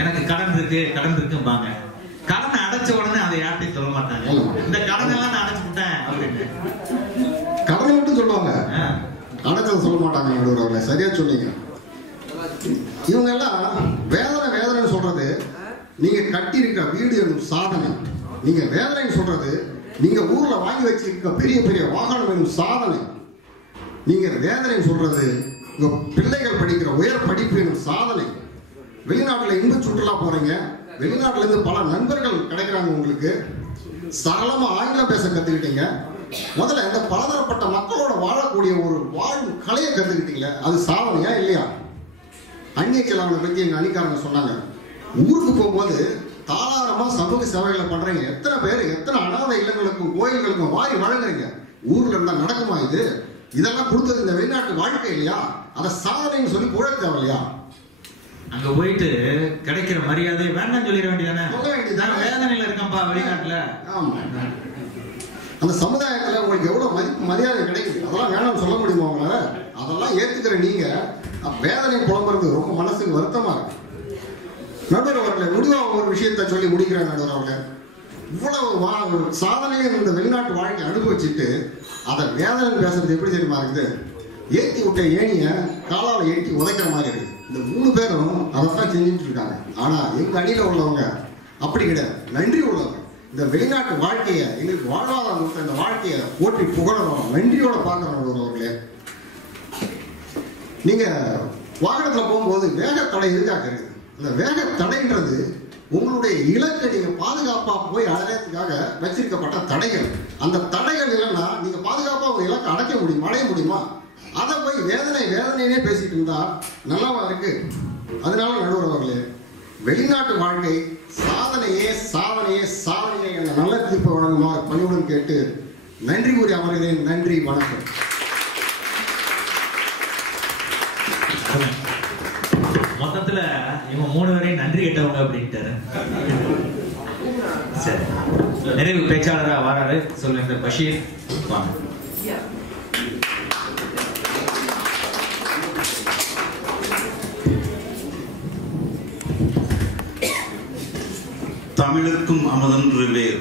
எனக்கு கடன் இருக்கும்பாங்க. கடனை அடைச்ச உடனே அதை யார்ட்டையும் சொல்ல மாட்டாங்க. இந்த கடன் எல்லாம் நான் அடைச்சு விட்டேன் அப்படின்னு கடனை மட்டும் சொல்லுவாங்க, அடைச்சதை சொல்ல மாட்டாங்க. நடுவர்களே சரியா சொன்னீங்க. இவங்க எல்லாம் வேதனை சொல்றது நீங்க கட்டி இருக்க வீடு என்னும் சாதனை, நீங்க வேதனை சொல்றது நீங்க ஊர்ல வாங்கி வச்சிருக்க பெரிய பெரிய வாகனம் என்னும் சாதனை, நீங்க வேதனை சொல்றது உங்க பிள்ளைகள் படிக்கிற உயர் படிப்பு என்னும் சாதனை. வெளிநாட்டுல இன்ப சுற்றுலா போறீங்க, வெளிநாட்டுல இருந்து பல நண்பர்கள் கிடைக்கிறாங்க உங்களுக்கு, சரளமா ஆங்கிலம் பேச கத்துக்கிட்டீங்க. முதல்ல இந்த பலதரப்பட்ட மக்களோட வாழக்கூடிய ஒரு வாழ்வு கலையை கத்துக்கிட்டீங்களே, அது சாதனையா இல்லையா? அந்நிய செலவனை பத்தி எங்க அணிக்காரங்க சொன்னாங்க, ஊருக்கு போகும்போது தாராளமா சமூக சேவைகளை பண்றீங்க, எத்தனை பேர் எத்தனை அனாதை இல்லங்களுக்கும் கோயில்களுக்கும் வாரி வழங்குறீங்க, ஊர்ல இருந்தா நடக்குமா இது? இதெல்லாம் கொடுத்தது இந்த வெளிநாட்டு வாழ்க்கை இல்லையா? அதை சாதனைன்னு சொல்லி புழ தேவையா? அங்க போயிட்டு கிடைக்கிற மரியாதை வேண்டாம் சொல்லிட வேண்டியதானே? வேதனையில இருக்கம்பா வெளிநாட்டுல. ஆமா, அந்த சமுதாயத்துல உங்களுக்கு எவ்வளவு மதிப்பு மரியாதை கிடைக்குது, அதெல்லாம் வேணாம்னு சொல்ல முடியுமா உங்களை? அதெல்லாம் ஏத்துக்கிற நீங்க வேதனை புலம்புறது ரொம்ப மனசுக்கு வருத்தமா இருக்கு. நடுவர் அவர்களை முடிவாக ஒரு விஷயத்த சொல்லி முடிக்கிறாங்க. நடுவர் அவர்கள் இவ்வளவு சாதனையை இந்த வெளிநாட்டு வாழ்க்கை அனுபவிச்சுட்டு அதை வேதனை பேசுறது எப்படி தெரியுமா இருக்குது? ஏற்றி விட்ட ஏணியை காலால் ஏற்றி உதைக்கிற மாதிரி இருக்குது. இந்த 3 பேரும் அதைத்தான் செஞ்சுட்டு இருக்காங்க. ஆனால் எங்கள் அணியில் உள்ளவங்க அப்படி கிடையாது, நன்றி உள்ளவங்க. இந்த வெளிநாட்டு வாழ்க்கையை, எங்களுக்கு வாழ்வாதாரம் கொடுத்த இந்த வாழ்க்கையை போற்றி புகழணும், நன்றியோட பார்க்குறோம். அவர்களே, நீங்கள் வாகனத்தில் போகும்போது வேகத்தடை எதுக்காக இருக்குது? அந்த வேகத்தடைன்றது உங்களுடைய இலக்கை நீங்கள் பாதுகாப்பாக போய் அடையிறதுக்காக வச்சிருக்கப்பட்ட தடைகள். அந்த தடைகள் இல்லைன்னா நீங்கள் பாதுகாப்பாக உங்கள் இலக்கை அடைய முடியுமா? அதை போய் வேதனையே பேசிட்டு இருந்தா நல்லாவா இருக்கு? அதனால நடுவர் அவர்களே, வெளிநாட்டு வாழ்க்கை சாதனையே என்ற நல்ல தீர்ப்பு வழங்குமாறு பணிவுடன் கேட்டு நன்றி கூறி அமர்கிறேன். நன்றி, வணக்கம். மொத்தத்துல இவங்க 3 பேரையும் நன்றி கேட்டவங்க அப்படின்ட்டாரு. சரி, நிறைவு பேச்சாளரா வராரு சொல்லுங்க பஷீர், வாங்க. தமிழுக்கும் அமுதன்று வேர்,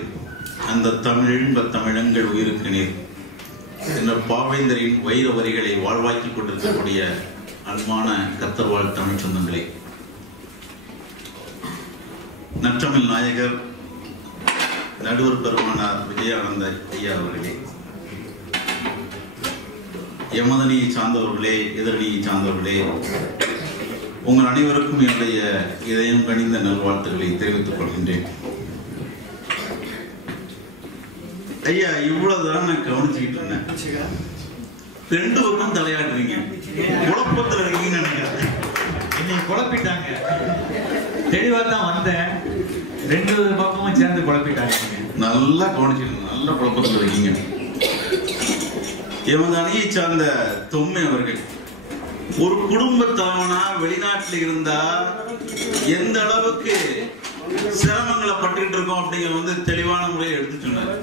அந்த தமிழென்ப தமிழங்கள் உயிருக்கு நீர் என்ற பாவேந்தரின் வைர வரிகளை வாழ்வாக்கிக் கொண்டிருக்கக்கூடிய அன்பான கத்தர்வாழ் தமிழ் சொந்தங்களே, நற்றமிழ் நாயகர் நடுவர் பெருமானார் விஜயானந்த ஐயா அவர்களே, எமதனியை சார்ந்தவர்களே, எதிரணியை சார்ந்தவர்களே, உங்கள் அனைவருக்கும் என்னுடைய இதயம் கனிந்த நல்வாழ்த்துக்களை தெரிவித்துக் கொள்கின்றேன். ஐயா, இவ்வளவுதான் நான் கவனிச்சுக்கிட்டு இருந்தேன். 2 பக்கம் தலையாடுறீங்க, குழப்பத்தில் இருக்கீங்கன்னு நினைக்கிறேன். இன்னைக்கு குழப்பிட்டாங்க, தெளிவா தான் வந்தேன், 2 பக்கமும் சேர்ந்து குழப்பிட்டாங்க. நல்லா கவனிச்சுக்கணும், நல்ல குழப்பத்தில் இருக்கீங்க. எமது அணியை சார்ந்த தொம்மை அவர்கள் ஒரு குடும்ப தலைவனா வெளிநாட்டில் இருந்தா எந்த அளவுக்கு சிரமங்களை பட்டுக்கிட்டு இருக்கோம் அப்படிங்கிற தெளிவான முறையை எடுத்து சொன்னார்.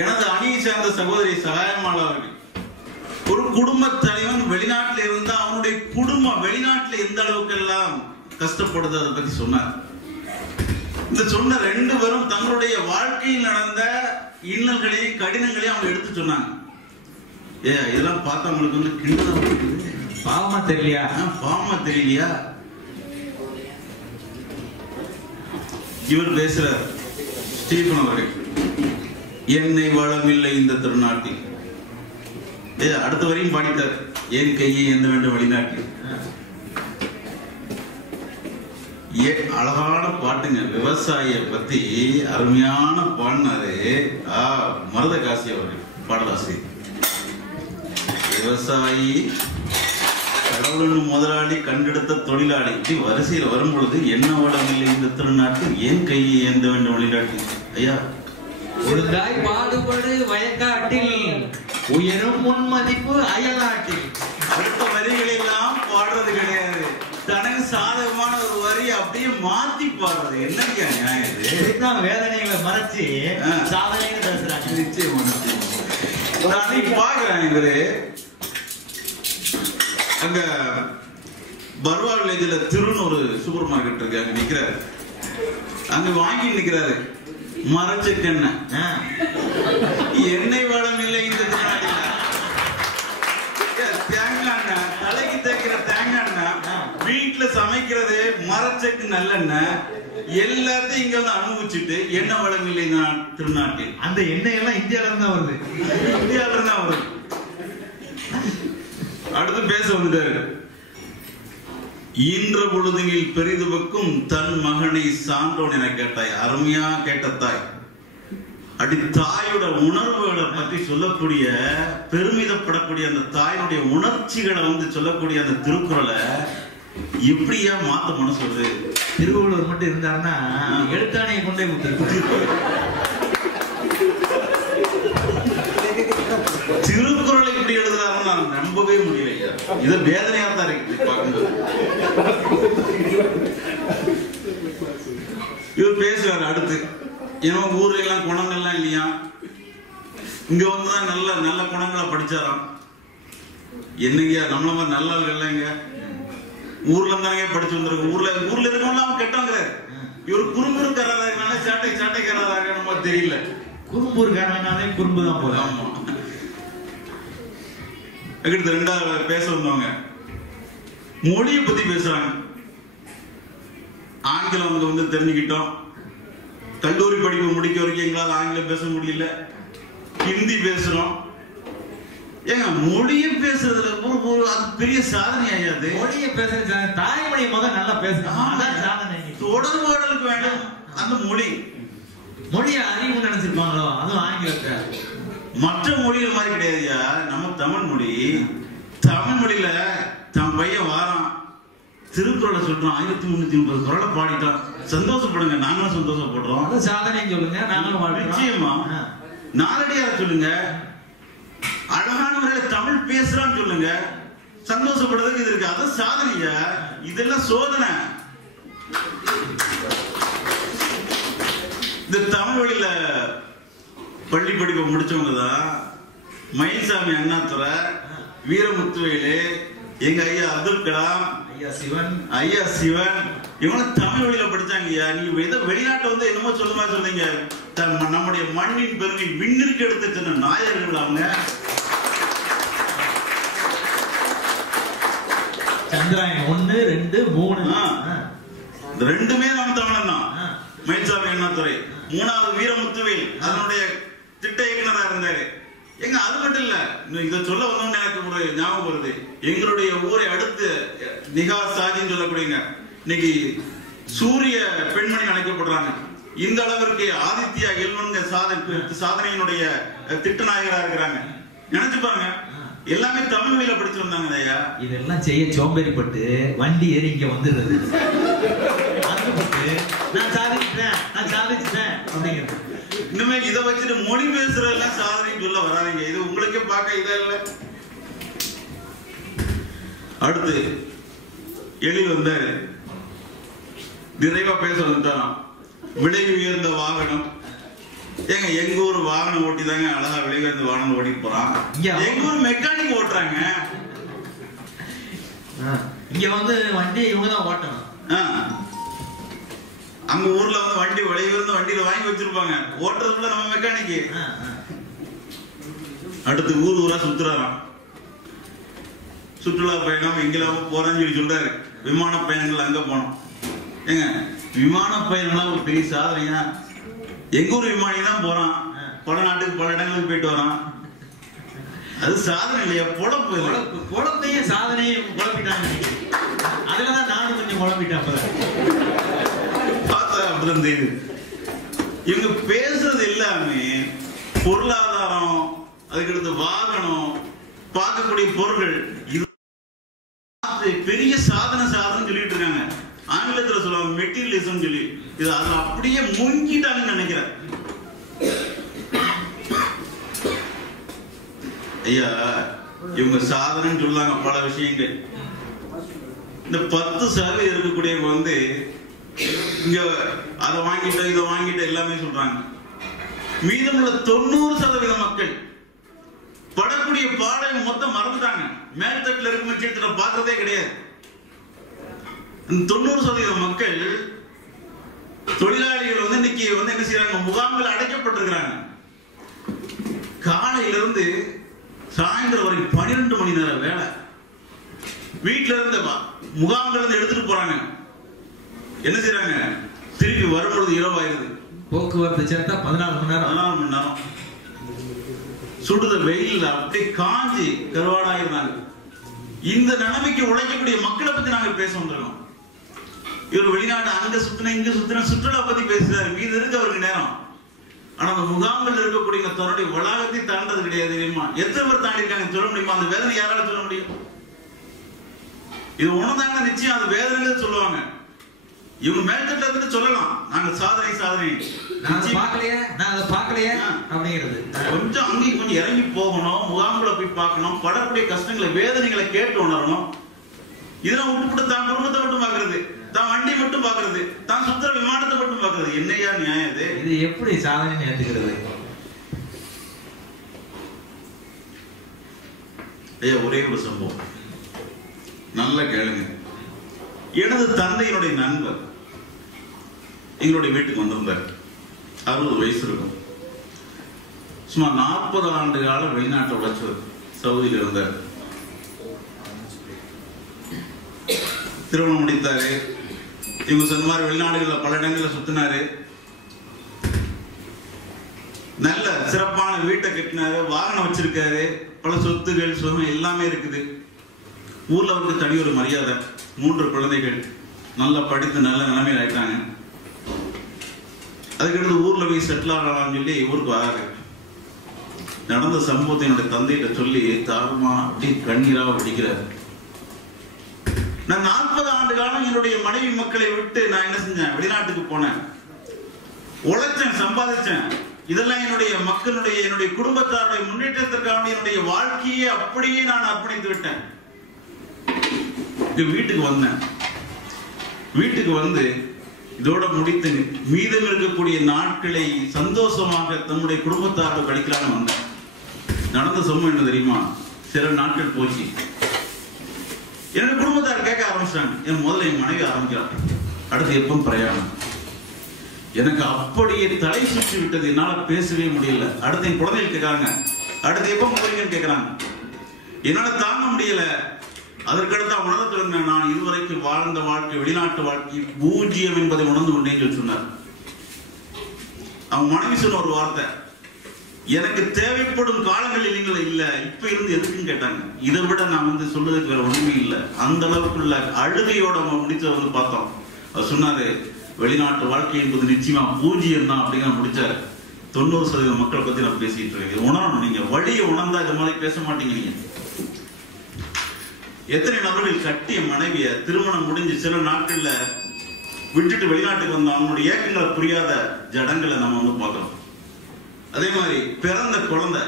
எனது அணியை சார்ந்த சகோதரி சகாயமாளா அவர்கள் ஒரு குடும்ப தலைவன் வெளிநாட்டில் இருந்தா அவனுடைய குடும்பம் வெளிநாட்டில் எந்த அளவுக்கு எல்லாம் கஷ்டப்படுது அதை பத்தி சொன்னார். இந்த சொன்ன 2 பேரும் தங்களுடைய வாழ்க்கையில் நடந்த இன்னல்களையும் கடினங்களையும் அவங்க எடுத்து சொன்னாங்க. இதெல்லாம் பார்த்தா உங்களுக்கு கிண்டல் பாவமா தெரியலையா? பாவமா தெரியலையா? இவர் பேசுறார், ஸ்டீபன் அவர்கள், எண்ணெய் வளமில்லை இந்த திருநாட்டில். அடுத்த வரையும் பாடித்தார், என் கையை எந்த வேண்டும் வெளிநாட்டில். அழகான பாட்டுங்க, விவசாயிய பத்தி அருமையான பாடினாரு மருதகாசி அவர்கள், பாடலாசிரியர். விவசாயி, கடவுள் முதலாளி, கண்டெடுத்த தொழிலாளி, இப்படி வரிசையில் வரும் பொழுது என்ன வளமில்லை இந்த திருநாட்டில், ஏன் கையை ஏந்த வேண்டும் வெளிநாட்டில். ஐயா, ஒழுங்காய் பாடுபடு வயக்காட்டில், உயரும் முன்மதிப்பு அயல்நாட்டில். அடுத்த வரிகள் எல்லாம் பாடுறது கிடையாது, தனக்கு சாதகமான ஒரு வரி அப்படியே மாத்தி பாடுறது. என்னங்க நியாயம் இது? வேதனைகளை மறைச்சு சாதனைன்னு பேசுறாங்க. நிச்சயமா நான் பாக்குறேன், இவரு அங்க பர்வா வில்லேஜ்ல திருன்னு ஒரு சூப்பர் மார்க்கெட் இருக்கு, அங்க நிக்கிறாரு. அங்க வாங்கி நிக்கிறாரு மரச்செக்கெண்ணெய். எண்ணெய் வளம் இல்லை இந்த நாட்டில். தேங்காய் எண்ணெய், தலைக்கு தேய்க்கிற தேங்காய் எண்ணெய், வீட்டுல சமைக்கிறது மரச்செக்கு நல்லெண்ணெய், எல்லாத்தையும் இங்க வந்து அனுபவிச்சுட்டு எண்ணெய் வளம் இல்லை இந்த திருநாட்டில். அந்த எண்ணெய் எல்லாம் இந்தியால இருந்தா வருது, இந்தியால இருந்தா வருது. அடுத்து பேச வந்துட்டாரு. ஈன்ற பொழுதினில் பெரிதுவக்கும் தன் மகனை சான்றோன் என கேட்டாய். அருமையா கேட்ட தாய். அடி தாயோட உணர்வுகளை பற்றி சொல்லக்கூடிய, பெருமிதப்படக்கூடிய அந்த தாயினுடைய உணர்ச்சிகளை சொல்லக்கூடிய அந்த திருக்குறளை எப்படியா மாத்த மனசு வருது? திருவள்ளுவர் மட்டும் இருந்தாருன்னா எழுத்தாணையை கொண்டே திருக்குறளை இப்படி எழுதுறாருன்னு நான் நம்பவே முடியலையா. இதை வேதனையா தான் இருக்கு பார்க்கும்போது. இவர் பேசுறாரு. அடுத்து ஏன்னா ஊர்ல எல்லாம் குணங்கள்லாம் இல்லையா, இங்க வந்துதான் நல்ல நல்ல குணங்களை படிச்சாராம். என்னங்க நம்மள மாதிரி நல்ல ஆள்கள் இங்க ஊர்ல இருந்தாங்க படிச்சு வந்திருக்கு. ஊர்ல இருக்கவங்க அவன் கெட்டவங்கிறாரு. இவர் குறும்புருக்காரனால சாட்டைக்காரராக நம்ம தெரியல. குறும்பூர்காரனாலே குறும்பு தான் போல. ஆமா. அடுத்து ரெண்டாவது பேச வந்தவங்க மொழியை பத்தி பேசுறாங்க. ஆங்கிலம் அவங்க வந்து தெரிஞ்சுக்கிட்டோம். கல்லூரி படிப்பு முடிக்க வரைக்கும் எங்களால் ஆங்கிலம் பேச முடியல, ஹிந்தி பேசுறோம். ஏங்க மொழியை பேசுறதுல அது பெரிய சாதனை ஆயாது. மொழியை பேசுறது தாய்மொழி முதல் நல்லா பேசணும், சாதனை. தொடர்பாடலுக்கு வேண்டாம் அந்த மொழி. மொழியை அறிவு நினைச்சிருப்பாங்களோ, அதுவும் ஆங்கிலத்தை. மற்ற மொழிகள் மாதிரி கிடையாதுயா. நம்ம தமிழ் மொழி, தமிழ் மொழியில தன் பையன் வாரான், திருக்குறளை சொல்றான், 1330 குறளை பாடிட்டான். சந்தோஷப்படுங்க, நாங்களும் சந்தோஷப்படுறோம். சாதனை சொல்லுங்க, நாங்களும் நிச்சயமா. நாலடியார சொல்லுங்க, அழகான முறையில தமிழ் பேசுறான்னு சொல்லுங்க, சந்தோஷப்படுறதுக்கு இது இருக்கு. அதான் சாதனையா. இதெல்லாம் சோதனை. இந்த தமிழ் வழியில பள்ளி படிப்பை முடிச்சவங்க தான் மயில்சாமி அண்ணாதுரை, வீரமுத்துவேலு, எங்க ஐயா அப்துல் கலாம், ஐயா சிவன், இவங்க தமிழ் வழியில படிச்சாங்கய்யா. நீங்க ஏதோ வெளிநாட்டை வந்து என்னமோ சொல்லுமா சொன்னீங்க. நம்முடைய மண்ணின் பெருமை விண்ணிற்கு எடுத்து சென்ற நாயர்கள் அவங்க. சந்திராயன் 1, 2, 3 ரெண்டுமே நம்ம தமிழன் தான். மயில்சாமி அண்ணாதுரை, மூணாவது வீரமுத்துவேல் அதனுடைய திட்ட இயக்குனரா இருந்தாரு. எங்க அது மட்டும் இல்ல, இதை சொல்ல வந்தோம்னு எனக்கு ஒரு ஞாபகம் வருது. எங்களுடைய ஊரை அடுத்து நிகா சாதின்னு சொல்லக்கூடியங்க இன்னைக்கு சூரிய பெண்மணி அழைக்கப்படுறாங்க. இந்த அளவிற்கு ஆதித்யா எல்வன்க சாதனையினுடைய திட்ட நாயகரா இருக்கிறாங்க. நினைச்சு பாருங்க, எல்லாமே தமிழ் மொழியில படிச்சு வந்தாங்க ஐயா. இதெல்லாம் செய்ய சோம்பேறிப்பட்டு வண்டி ஏறி இங்க வந்துடுறது. நான் சாதிச்சிட்டேன், நான் சாதிச்சிட்டேன் அப்படிங்கிறது. இனிமே இதை வச்சுட்டு மொழி பேசுறதெல்லாம் சாதனைன்னு சொல்ல வராதிங்க. இது உங்களுக்கே பார்க்க இதா இல்ல. அடுத்து எழில் வந்தாரு, நிறைவா பேச வந்துட்டாராம். விலை உயர்ந்த வாகனம். ஏங்க எங்க ஊர் வாகனம் ஓட்டி தாங்க அழகா விலை உயர்ந்த வாகனம் ஓட்டிட்டு போறான். எங்க ஊர் மெக்கானிக் ஓட்டுறாங்க. இங்க வந்து வண்டி இவங்கதான் ஓட்டணும். அங்க ஊர்ல வந்து வண்டி விலை உயர்ந்த வண்டியில வாங்கி வச்சிருப்பாங்க, ஓட்டுறதுக்குள்ள நம்ம மெக்கானிக்கு. அடுத்து ஊர் ஊரா சுத்துறாராம். சுற்றுலா பயணம் எங்கெல்லாம போறான்னு சொல்லி சொல்றாரு. விமான பயணங்கள் அங்க போனோம். ஏங்க விமான பயணம்லாம் ஒரு பெரிய சாதனையா. எங்க ஊர் விமானி தான் போறான், பல நாட்டுக்கு பல இடங்களுக்கு போயிட்டு வரான். அது சாதனை இல்லையா? பொழப்பு. பொழப்பையும் சாதனையும் குழப்பிட்டாங்க. அதுலதான் நானும் கொஞ்சம் குழப்பிட்டேன். பார்த்தா அப்படிதான் தெரியுது. இவங்க பேசுறது எல்லாமே பொருளாதாரம், அதுக்கடுத்து வாகனம், பார்க்கக்கூடிய பொருட்கள், இது பெரிய சாதனை சாதனை சொல்லிட்டு இருக்காங்க. ஆங்கிலத்துல சொல்லுவாங்க மெட்டீரியலிசம் சொல்லி. இது அதுல அப்படியே முங்கிட்டாங்கன்னு நினைக்கிறேன். ஐயா இவங்க சாதனைன்னு சொல்லாங்க பல விஷயங்கள். இந்த 10% இருக்கக்கூடியவங்க வந்து இங்க அதை வாங்கிட்ட இதை வாங்கிட்ட எல்லாமே சொல்றாங்க. மீதமுள்ள 90% மக்கள் படக்கூடிய பாடலை மொத்தம் மறந்துட்டாங்க. மேல்தட்டில் இருக்கும் கீழ்த்தட்ட பார்த்ததே கிடையாது. 90% மக்கள் தொழிலாளிகள் வந்து இன்னைக்கு வந்து என்ன செய்யறாங்க, முகாம்கள் அடைக்கப்பட்டிருக்கிறாங்க. காலையில இருந்து சாயந்தரம் வரைக்கும் 12 மணி நேரம் வேலை. வீட்டுல இருந்து முகாம்கள் இருந்து எடுத்துட்டு போறாங்க. என்ன செய்யறாங்க, திருப்பி வரும்பொழுது இரவாயிருது. போக்குவரத்து சேர்த்தா 14 மணி நேரம். சுடுத வெயில் அப்படியே காஞ்சி கருவாடாயிருந்தாங்க. இந்த நிலைமைக்கு உழைக்கக்கூடிய மக்களை பத்தி நாங்க பேச வந்திருக்கோம். இவர் வெளிநாட்டு அங்க சுத்தின இங்க சுத்தின சுற்றுலா பத்தி பேசுறாரு. மீது இருக்கு அவருக்கு நேரம். ஆனா அந்த முகாம்கள் இருக்கக்கூடிய தன்னுடைய வளாகத்தை தாண்டது கிடையாது. தெரியுமா? எத்தனை பேர் தாண்டி இருக்காங்க சொல்ல முடியுமா? அந்த வேதனை யாரால சொல்ல முடியும்? இது உணர்ந்தாங்கன்னா நிச்சயம் அது வேதனை சொல்லுவாங்க. இவங்க மேல்தட்டில இருந்து சொல்லலாம், நாங்க சாதனை சாதனை அப்படிங்கிறது. கொஞ்சம் அங்கேயும் கொஞ்சம் இறங்கி போகணும், முகாம்களை போய் பார்க்கணும், படக்கூடிய கஷ்டங்களை வேதனைகளை கேட்டு உணரணும். இதெல்லாம் விட்டுப்பட்டு தான் குடும்பத்தை மட்டும் பாக்குறது, தான் வண்டி மட்டும் பாக்குறது, தான் சுத்துற விமானத்தை மட்டும் பாக்குறது. என்னையா நியாயம் இது? இது எப்படி சாதனை ஏத்துக்கிறது? ஐயா ஒரே ஒரு சம்பவம் நல்லா கேளுங்க. எனது தந்தையினுடைய நண்பர் எங்களுடைய வீட்டுக்கு வந்திருந்தார். 60 வயசு இருக்கும். சுமார் 40 ஆண்டு கால வெளிநாட்டை உழைச்சவர். சவுதியில் இருந்தார். திருமணம் முடித்தாரு. இவங்க சொன்ன மாதிரி வெளிநாடுகளில் பல இடங்களில் சுத்தினாரு. நல்ல சிறப்பான வீட்டை கட்டினாரு, வாகனம் வச்சிருக்காரு, பல சொத்துகள் சுகம் எல்லாமே இருக்குது. ஊர்ல அவருக்கு தனி ஒரு மரியாதை. 3 குழந்தைகள் நல்லா படித்து நல்ல நிலைமையில் ஆயிட்டாங்க. அதுக்கடுத்து ஊர்ல போய் செட்டில் ஆகலாம்னு சொல்லி ஊருக்கு வராரு. நடந்த சம்பவத்தை என்னுடைய தந்தையிட்ட சொல்லி தாருமா அப்படி கண்ணீரா வடிக்கிறார். நான் 40 ஆண்டு காலம் என்னுடைய மனைவி மக்களை விட்டு நான் என்ன செஞ்சேன், வெளிநாட்டுக்கு போனேன், உழைச்சேன், சம்பாதிச்சேன். இதெல்லாம் என்னுடைய மக்களுடைய என்னுடைய குடும்பத்தாருடைய முன்னேற்றத்திற்காக என்னுடைய வாழ்க்கையை அப்படியே நான் அர்ப்பணித்து விட்டேன். வீட்டுக்கு வந்தேன். வீட்டுக்கு வந்து இதோட முடித்து மீதம் இருக்கக்கூடிய நாட்களை சந்தோஷமாக தன்னுடைய குடும்பத்தாரோட கழிக்கலான்னு வந்தேன். நடந்த சம்பவம் என்ன தெரியுமா? சில நாட்கள் போச்சு. என்னோட குடும்பத்தார் கேட்க ஆரம்பிச்சாங்க. என் முதல்ல என் மனைவி ஆரம்பிக்கிறான், அடுத்து எப்போ பிரயாணம்? எனக்கு அப்படியே தலை சுற்றி விட்டது, என்னால பேசவே முடியல. அடுத்து என் குழந்தைகள் கேட்கறாங்க, அடுத்து எப்போ போறீங்கன்னு கேட்கறாங்க. என்னால தாங்க முடியல. அதற்கடுத்து உணர்ந்து தொடங்கின, நான் இதுவரைக்கும் வாழ்ந்த வாழ்க்கை வெளிநாட்டு வாழ்க்கை பூஜ்ஜியம் என்பதை உணர்ந்து கொண்டேன்னு சொல்லி சொன்னார். அவன் மனைவி சொன்ன ஒரு வார்த்தை, எனக்கு தேவைப்படும் காலங்களில் நீங்கள் இல்ல, இப்ப இருந்து எதுக்குன்னு கேட்டாங்க. இதை விட நான் சொல்றதுக்கு வேற ஒண்ணுமே இல்லை. அந்த அளவுக்குள்ள அழுகையோட முடிச்சவர் பார்த்தோம். அவர் சொன்னாரு, வெளிநாட்டு வாழ்க்கை என்பது நிச்சயமா பூஜ்ஜியம் தான் அப்படிங்கிற முடிச்சாரு. 90% மக்களை பத்தி நான் பேசிட்டு இருக்கேன். உணரணும், நீங்க வழியை உணர்ந்தா இந்த மாதிரி பேச மாட்டீங்க. நீங்க எத்தனை நபர்கள் கட்டிய மனைவிய திருமணம் முடிஞ்சு சில நாட்கள்ல விட்டுட்டு வெளிநாட்டுக்கு வந்தோம், அவனுடைய ஏக்கங்களை புரியாத ஜடங்களை நம்ம பார்க்கிறோம். அதே மாதிரி பிறந்த குழந்தை,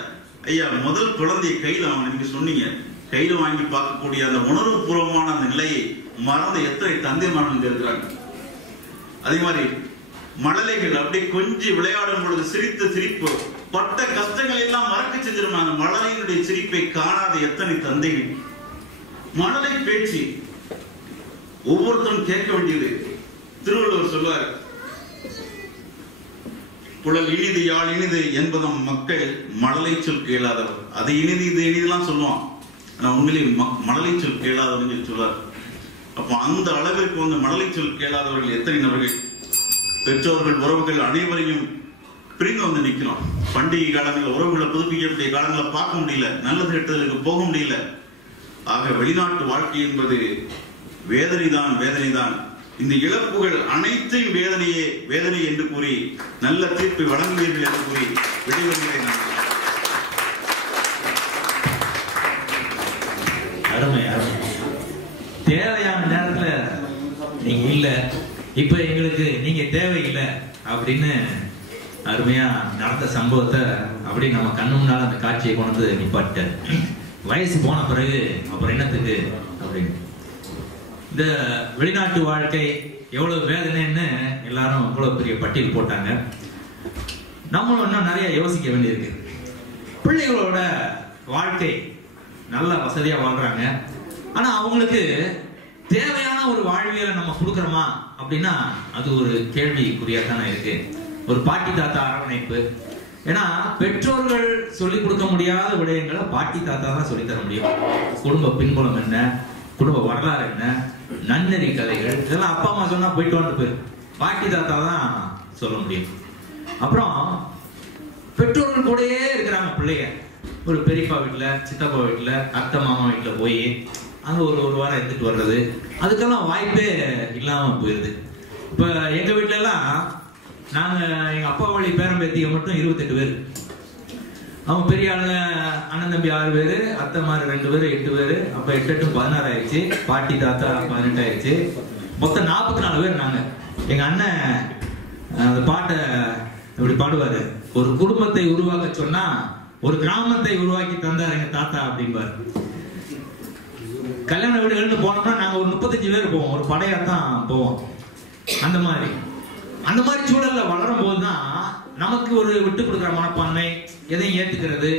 ஐயா முதல் குழந்தைய கையில நீங்க சொன்னீங்க, கையில வாங்கி பார்க்கக்கூடிய அந்த உணர்வு பூர்வமான அந்த நிலையை மறந்த எத்தனை தந்தைமார்கள் இருக்கிறாங்க. அதே மாதிரி மழலைகள் அப்படியே கொஞ்சம் விளையாடும் பொழுது சிரித்த சிரிப்பு, பட்ட கஷ்டங்கள் எல்லாம் மறக்க செஞ்சிருமா. அந்த மழலையினுடைய சிரிப்பை காணாத எத்தனை தந்தைகள். மழலை பேச்சு ஒவ்வொருத்தரும் கேட்க வேண்டியது. திருவள்ளுவர் சொல்வார், குழல் இனிது யாழ் இனிது என்பதும் மக்கள் மழலை சொல் கேளாதவர். அது இனிது இது இனிதெல்லாம் சொல்லுவான், ஆனா உண்மையிலே மழலை சொல் கேளாதவர்னு சொல்லி சொல்வார். அப்போ அந்த அளவிற்கு மழலை சொல் கேளாதவர்கள் எத்தனை நபர்கள். பெற்றோர்கள் உறவுகள் அனைவரையும் பிரிந்து நிற்கிறோம். பண்டிகை காலங்களில் உறவுகளை புதுப்பிக்கக்கூடிய காலங்களில் பார்க்க முடியல, நல்லது கெட்டதற்கு போக முடியல. ஆக வெளிநாட்டு வாழ்க்கை என்பது வேதனைதான், வேதனைதான். இந்த இழப்புகள் அனைத்தையும் வேதனையே வேதனை என்று கூறி நல்ல தீர்ப்பை வழங்குவீர்கள் என்று கூறி விடைபெறுகிறேன். அருமை அருமை. தேவையான நேரத்துல நீங்க இல்ல, இப்ப எங்களுக்கு நீங்க தேவையில்லை அப்படின்னு அருமையா நடந்த சம்பவத்தை அப்படி நம்ம கண்ணு முன்னால அந்த காட்சியை கொண்டு நிப்பாட்டார். வயசு போன பிறகு அப்புறம் என்னத்துக்கு அப்படின்னு. இந்த வெளிநாட்டு வாழ்க்கை எவ்வளவு வேதனைன்னு எல்லாரும் இவ்வளவு பெரிய பட்டியல் போட்டாங்க. நம்மளும் இன்னும் நிறைய யோசிக்க வேண்டியிருக்கு. பிள்ளைகளோட வாழ்க்கை நல்ல வசதியா வாழ்றாங்க, ஆனா அவங்களுக்கு தேவையான ஒரு வாழ்வியலை நம்ம கொடுக்கறோமா அப்படின்னா அது ஒரு கேள்விக்குறியா தானே இருக்கு. ஒரு பாட்டி தாத்தா அரவணைப்பு, ஏன்னா பெற்றோர்கள் சொல்லிக் கொடுக்க முடியாத விடயங்களை பாட்டி தாத்தா தான் சொல்லி தர முடியும். குடும்ப பின்புலம் என்ன, குடும்ப வரலாறு என்ன, நன்னெறி கதைகள், இதெல்லாம் அப்பா அம்மா சொன்னா போயிட்டு வந்து போயிரு, பாட்டி தாத்தா தான் சொல்ல முடியும். அப்புறம் பெற்றோர்கள் கூடயே இருக்கிறாங்க பிள்ளைங்க. ஒரு பெரியப்பா வீட்டுல, சித்தப்பா வீட்டுல, அத்தை மாமா வீட்டுல போய் அங்க ஒரு வாரம் எடுத்துட்டு வர்றது, அதுக்கெல்லாம் வாய்ப்பே இல்லாம போயிருது. இப்ப எங்க வீட்டுல எல்லாம் நாங்க எங்க அப்பா வழி பேரம்பேத்திக மட்டும் 28 பேர். அவன் பெரிய ஆளுங்க அண்ணன் தம்பி 6 பேரு, அத்தை மாறு 2 பேரு, 8 பேரு. அப்ப 8 8 16 ஆயிடுச்சு. பாட்டி தாத்தா 18 ஆயிடுச்சு. மொத்தம் 44 பேர் நாங்க. எங்க அண்ணன் அந்த பாட்டை இப்படி பாடுவாரு, ஒரு குடும்பத்தை உருவாக்க சொன்னா ஒரு கிராமத்தை உருவாக்கி தந்தார் எங்க தாத்தா அப்படின்பாரு. கல்யாண வீடுகள்னு போனோம்னா நாங்க ஒரு 35 பேர் போவோம், ஒரு படையாத்தான் போவோம். அந்த மாதிரி சூழல்ல வளரும் போதுதான் நமக்கு ஒரு விட்டு கொடுக்கிற மனப்பான்மை, எதையும் ஏத்துக்கிறது,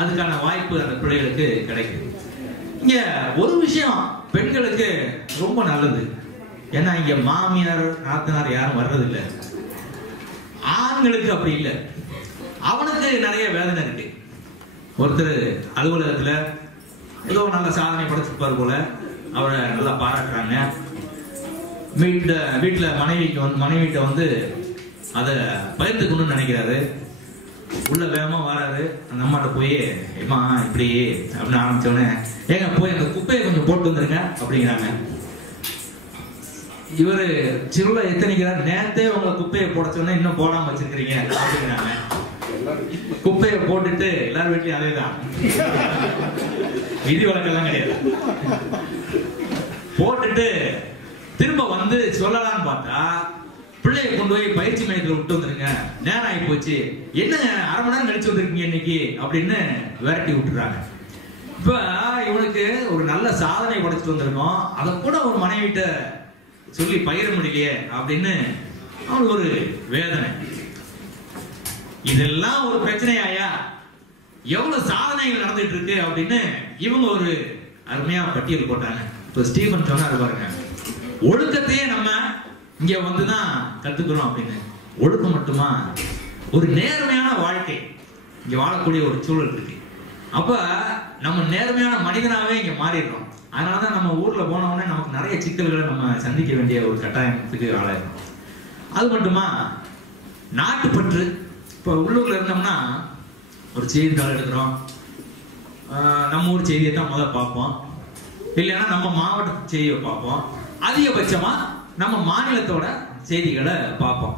அதுக்கான வாய்ப்பு அந்த பிள்ளைகளுக்கு கிடைக்குது. இங்க ஒரு விஷயம் பெண்களுக்கு ரொம்ப நல்லது, ஏன்னா இங்க மாமியார் நாத்தனார் யாரும் வர்றதில்லை. ஆண்களுக்கு அப்படி இல்லை. அவனுக்கு நிறைய வேதனை இருக்கு. ஒருத்தர் அலுவலகத்துல ஏதோ நல்ல சாதனை படைச்சிருப்பார் போல, அவரை நல்லா பாராட்டுறாங்க. வீட்டுல மனைவிட்ட வந்து அதை பகிர்ந்துக்கணும்னு நினைக்கிறாரு. உள்ள வேகமா வராரு. அந்த அம்மாட்ட போய் ஏமா இப்படி அப்படின்னு ஆரம்பிச்சோடனே, ஏங்க போய் அந்த குப்பையை கொஞ்சம் போட்டு வந்துருங்க அப்படிங்கிறாங்க. இவரு சிறுல எத்தனைக்கிறார், நேரத்தே உங்களை குப்பையை போடச்சோன்னே இன்னும் போடாம வச்சிருக்கிறீங்க அப்படிங்கிறாங்க. குப்பையை போட்டுட்டு எல்லாரும் வீட்லயும் அதேதான், விதி வழக்கெல்லாம் கிடையாது. போட்டுட்டு திரும்ப வந்து சொல்லலாம்னு பார்த்தா, பிள்ளைய கொண்டு போய் பயிற்சி மையத்தில் விட்டு வந்துருங்க, நேரம் ஆகி போச்சு, என்ன அரை மணி நேரம் கழிச்சு வந்திருக்கீங்க இன்னைக்கு அப்படின்னு விரட்டி விட்டுறாங்க. இப்ப இவனுக்கு ஒரு நல்ல சாதனை படைச்சிட்டு வந்திருக்கோம், அதை கூட ஒரு மனைவிட்ட சொல்லி பகிர முடியலையே அப்படின்னு அவனுக்கு ஒரு வேதனை. இதெல்லாம் ஒரு பிரச்சனையாயா, எவ்வளவு சாதனைகள் நடந்துட்டு இருக்கு அப்படின்னு இவங்க ஒரு அருமையா பட்டியல் போட்டாங்க. இப்ப ஸ்டீபன் சொன்னாரு பாருங்க, ஒழுக்கத்தையே நம்ம இங்க வந்துதான் கத்துக்கிறோம் அப்படின்னு. ஒழுக்கம் மட்டுமா, ஒரு நேர்மையான வாழ்க்கை இங்க வாழக்கூடிய ஒரு சூழல் இருக்கு. அப்ப நம்ம நேர்மையான மனிதனாவே இங்க மாறிடுறோம். அதனாலதான் நம்ம ஊர்ல போனோம்னா நமக்கு நிறைய சிக்கல்களை நம்ம சந்திக்க வேண்டிய ஒரு கட்டாயத்துக்கு ஆளாயிரும். அது மட்டுமா, நாட்டுப்பற்று. இப்ப உள்ளூர்ல இருந்தோம்னா ஒரு செய்தித்தாள் எடுக்கிறோம், நம்ம ஊர் செய்தியை தான் முதல்ல பார்ப்போம், இல்லைன்னா நம்ம மாவட்ட செய்தியை பார்ப்போம், அதிகபட்சமா நம்ம மாநிலத்தோட செய்திகளை பார்ப்போம்.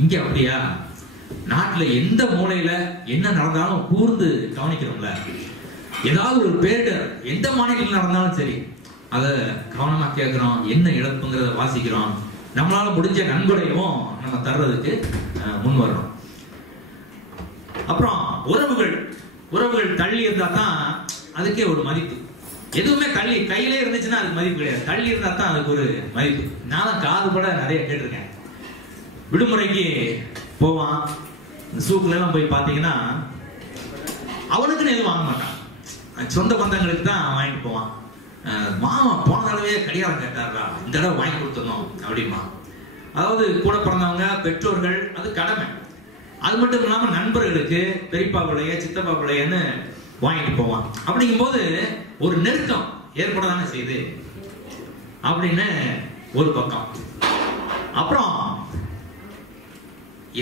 இங்க அப்படியா, நாட்டுல எந்த மூலையில என்ன நடந்தாலும் கூர்ந்து கவனிக்கிறோம்ல. ஏதாவது ஒரு பேரிடர் எந்த மாநிலத்தில் நடந்தாலும் சரி, அதை கவனமா கேட்கிறோம், என்ன இழப்புங்கிறத வாசிக்கிறோம், நம்மளால முடிஞ்ச நன்கொடையும் நம்ம தர்றதுக்கு முன் வர்றோம். அப்புறம் உறவுகள் தள்ளி இருந்தா தான் அதுக்கே ஒரு மதிப்பு. எதுவுமே தள்ளி கையிலே இருந்துச்சுன்னா அதுக்கு மதிப்பு கிடையாது, தள்ளி இருந்தா தான் அதுக்கு ஒரு மதிப்பு. நான் காது கூட நிறைய கேட்டிருக்கேன். விடுமுறைக்கு போவான், சூக்குல எல்லாம் போய் பாத்தீங்கன்னா அவனுக்குன்னு எதுவும் வாங்க மாட்டான், சொந்த பந்தங்களுக்கு தான் வாங்கிட்டு போவான். மாமா போன தடவையே கடிகாரம் கேட்டாரா, இந்த தடவை வாங்கி கொடுத்துடணும் அப்படிமா. அதாவது கூட பிறந்தவங்க, பெற்றோர்கள், அது கடமை. அது மட்டும் இல்லாம நண்பர்களுக்கு பெரியப்பா பிள்ளைய சித்தப்பா பிள்ளையன்னு வாங்கிட்டு போவான். அப்படிங்கும்போது ஒரு நெருக்கம் ஏற்படதானே செய்யுது அப்படின்னு ஒரு பக்கம். அப்புறம்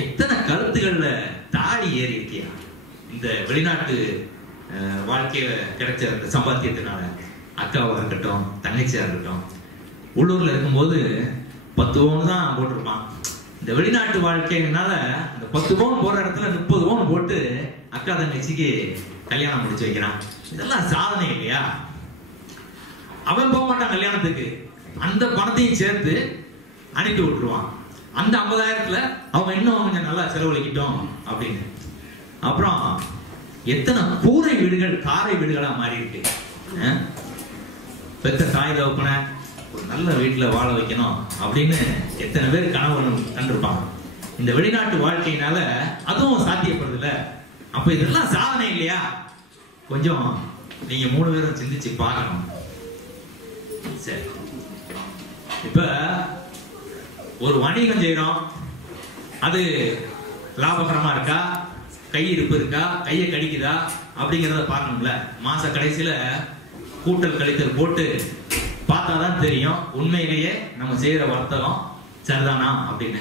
எத்தனை கருத்துக்கள்ல தாடி ஏறி இருக்கியா இந்த வெளிநாட்டு வாழ்க்கையில கிடைச்ச அந்த சம்பாத்தியத்தினால. அக்காவா இருக்கட்டும், தங்கச்சியா இருக்கட்டும், உள்ளூர்ல இருக்கும்போது 10 பவுன் தான் போட்டிருப்பான். இந்த வெளிநாட்டு வாழ்க்கைனால இந்த 10 பவுன் போடுற இடத்துல 30 பவுன் போட்டு அக்கா தங்கச்சிக்கு கல்யாணம் முடிச்சு வைக்கிறான். இதெல்லாம் சாதனை இல்லையா? அவன் போக மாட்டான் கல்யாணத்துக்கு, அந்த பணத்தையும் சேர்த்து அனுப்பி விட்டுருவான். அந்த 50,000த்துல அவன் இன்னும் கொஞ்சம் நல்லா செலவழிக்கிட்டோம் அப்படின்னு. அப்புறம் எத்தனை கூரை வீடுகள் காரை வீடுகளா மாறி இருக்கு. பெத்த தாய் தகப்பனை ஒரு நல்ல வீட்டுல வாழ வைக்கணும் அப்படின்னு எத்தனை பேர் கனவு கண்டிருப்பாங்க. இந்த வெளிநாட்டு வாழ்க்கையினால அதுவும் சாத்தியப்படுது இல்ல. அப்ப இதெல்லாம் சாதனை இல்லையா? கொஞ்சம் நீங்க 3 பேரும் சிந்திச்சு பார்க்கணும். சரி, இப்ப ஒரு வணிகம் செய்யறோம், அது லாபகரமா இருக்கா, கையிருப்பு இருக்கா, கையை கடிக்குதா அப்படிங்கிறத பார்க்கணும்ல. மாச கடைசியில கூட்டல் கழித்தல் போட்டு பார்த்தாதான் தெரியும் உண்மையிலேயே நம்ம செய்யற வர்த்தகம் சரிதானா அப்படின்னு.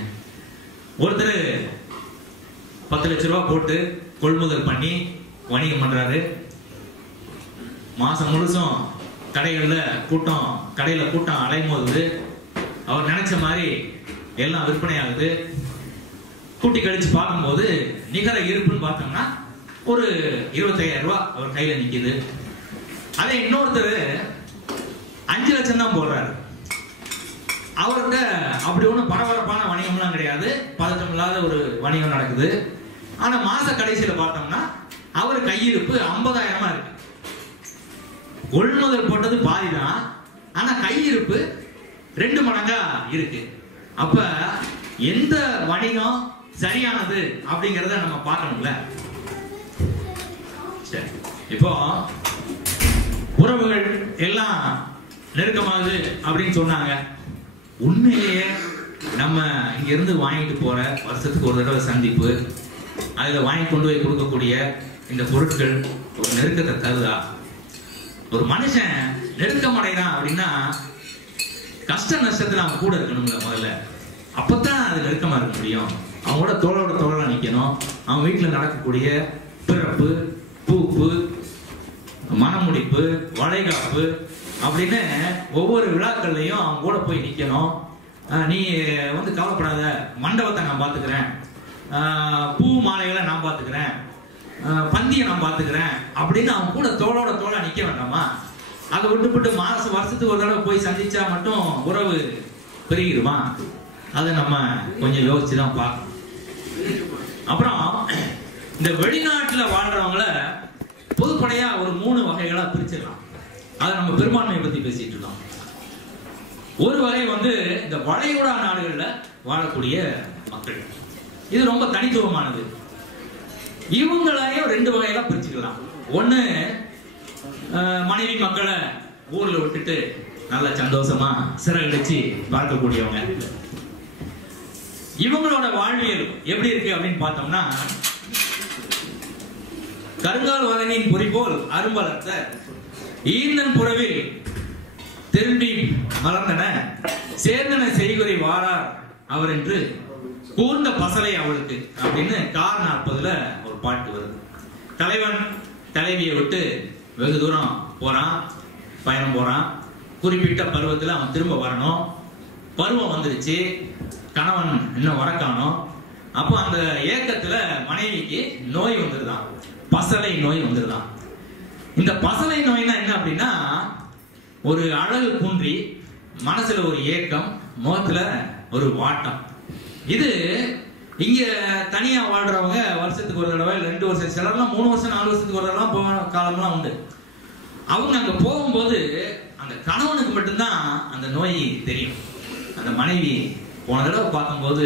ஒருத்தர் 10 லட்ச ரூபாய் போட்டு கொள்முதல் பண்ணி வணிகம் பண்றாரு. மாசம் முழுசும் கடையில கூட்டம் அலைமோதுது. அவர் நினைச்ச மாதிரி எல்லாம் விற்பனை ஆகுது. கூட்டி கழிச்சு பார்க்கும்போது நிகர இருப்புன்னு பார்த்தோம்னா ஒரு 25,000 ரூபாய் அவர் கையில நிக்குது. அதே இன்னொருத்தர் 5 லட்சம் தான் போடுறாரு. அவர்கிட்ட அப்படி ஒன்றும் பரபரப்பான வணிகம்லாம் கிடையாது, பதட்டம் இல்லாத ஒரு வணிகம் நடக்குது. ஆனா மாச கடைசியில பார்த்தோம்னா அவர் கையிருப்பு 50,000 இருக்கு. கொள்முதல் போட்டது பாதிதான், ஆனா கையிருப்பு 2 மடங்கா இருக்கு. அப்ப எந்த வணிகம் சரியானது அப்படிங்கறத நம்ம பார்க்கணும்ல. சரி, இப்போ உறவுகள் எல்லாம் நெருக்கமாகுது அப்படின்னு சொன்னாங்க. உண்மையிலேயே நம்ம இங்க இருந்து வாங்கிட்டு போற வருஷத்துக்கு ஒரு தடவை சந்திப்பு, அதுல வாங்கி கொண்டு போய் கொடுக்கக்கூடிய இந்த பொருட்கள் ஒரு நெருக்கத்தை தருதா? ஒரு மனுஷன் நெருக்கம் அடைகிறான் அப்படின்னா கஷ்ட நஷ்டத்துல அவன் கூட இருக்கணும்ல முதல்ல. அப்பதான் அது நெருக்கமா இருக்க முடியும். அவங்களோட தோளோட தோளா நிக்கணும். அவன் வீட்டுல நடக்கக்கூடிய பிறப்பு, பூப்பு, மணமுடிப்பு, வளைகாப்பு அப்படின்னு ஒவ்வொரு விழாக்கள்லையும் அவன் கூட போய் நிக்கணும். நீ வந்து கவலைப்படாத, மண்டபத்தை நான் பாத்துக்கிறேன், பூ மாலைகளை நான் பாத்துக்கிறேன், பந்தியை நான் பாத்துக்கிறேன் அப்படின்னு அவன் கூட தோளோட தோளா நிக்க வேண்டாமா? அதை விட்டுவிட்டு வருஷத்துக்கு ஒரு தடவை போய் சந்திச்சா மட்டும் உறவு பெருகிடுமா? அதை நம்ம கொஞ்சம் யோசிச்சுதான் பார்க்கணும். அப்புறம் இந்த வெளிநாட்டுல வாழ்றவங்கள பொதுப்படையா ஒரு 3 வகைகளா பிரிச்சிடலாம். அதை நம்ம பெரும்பான்மையை பத்தி பேசிட்டு இருக்கோம். ஒரு வகை வந்து இந்த வளைகுடா நாடுகள்ல வாழக்கூடிய மக்கள். இது ரொம்ப தனித்துவமானது. இவங்களையும் 2 வகையில பிரிச்சுக்கலாம். ஒண்ணு, மனைவி மக்களை ஊர்ல விட்டுட்டு நல்ல சந்தோஷமா சிறகடிச்சு பார்க்கக்கூடியவங்க. இவங்களோட வாழ்வியல் எப்படி இருக்கு அப்படின்னு பார்த்தோம்னா, கருங்கால் வதனின் பொறி போல் அரும்பலத்த ஈந்தன் புறவில் திரும்பி மலர்ந்தன சேர்ந்தன செய்குறை வாரார் அவர் என்று கூர்ந்த பசலை அவளுக்கு அப்படின்னு கார் 40ல ஒரு பாட்டு வருது. தலைவன் தலைவியை விட்டு வெகு தூரம் போறான், பயணம் போறான். குறிப்பிட்ட பருவத்துல அவன் திரும்ப வரணும். பருவம் வந்துருச்சு, கணவன் இன்னும் வர காணோம். அப்போ அந்த ஏக்கத்துல மனைவிக்கு நோய் வந்துருதான், பசலை நோய் வந்துருதான். இந்த பசலை நோய்னா என்ன அப்படின்னா, ஒரு அழகு குன்றி மனசுல ஒரு ஏக்கம், முகத்துல ஒரு வாட்டம். இது இங்க தனியா வாழ்றவங்க வருஷத்துக்கு ஒரு தடவை, 2 வருஷம், சிலர்லாம் 3 வருஷம் 4 வருஷத்துக்கு ஒரு தடவை போன காலம்லாம் உண்டு. அவங்க அங்க போகும்போது அந்த கணவனுக்கு மட்டும்தான் அந்த நோய் தெரியும். அந்த மனைவி போன தடவை பார்க்கும்போது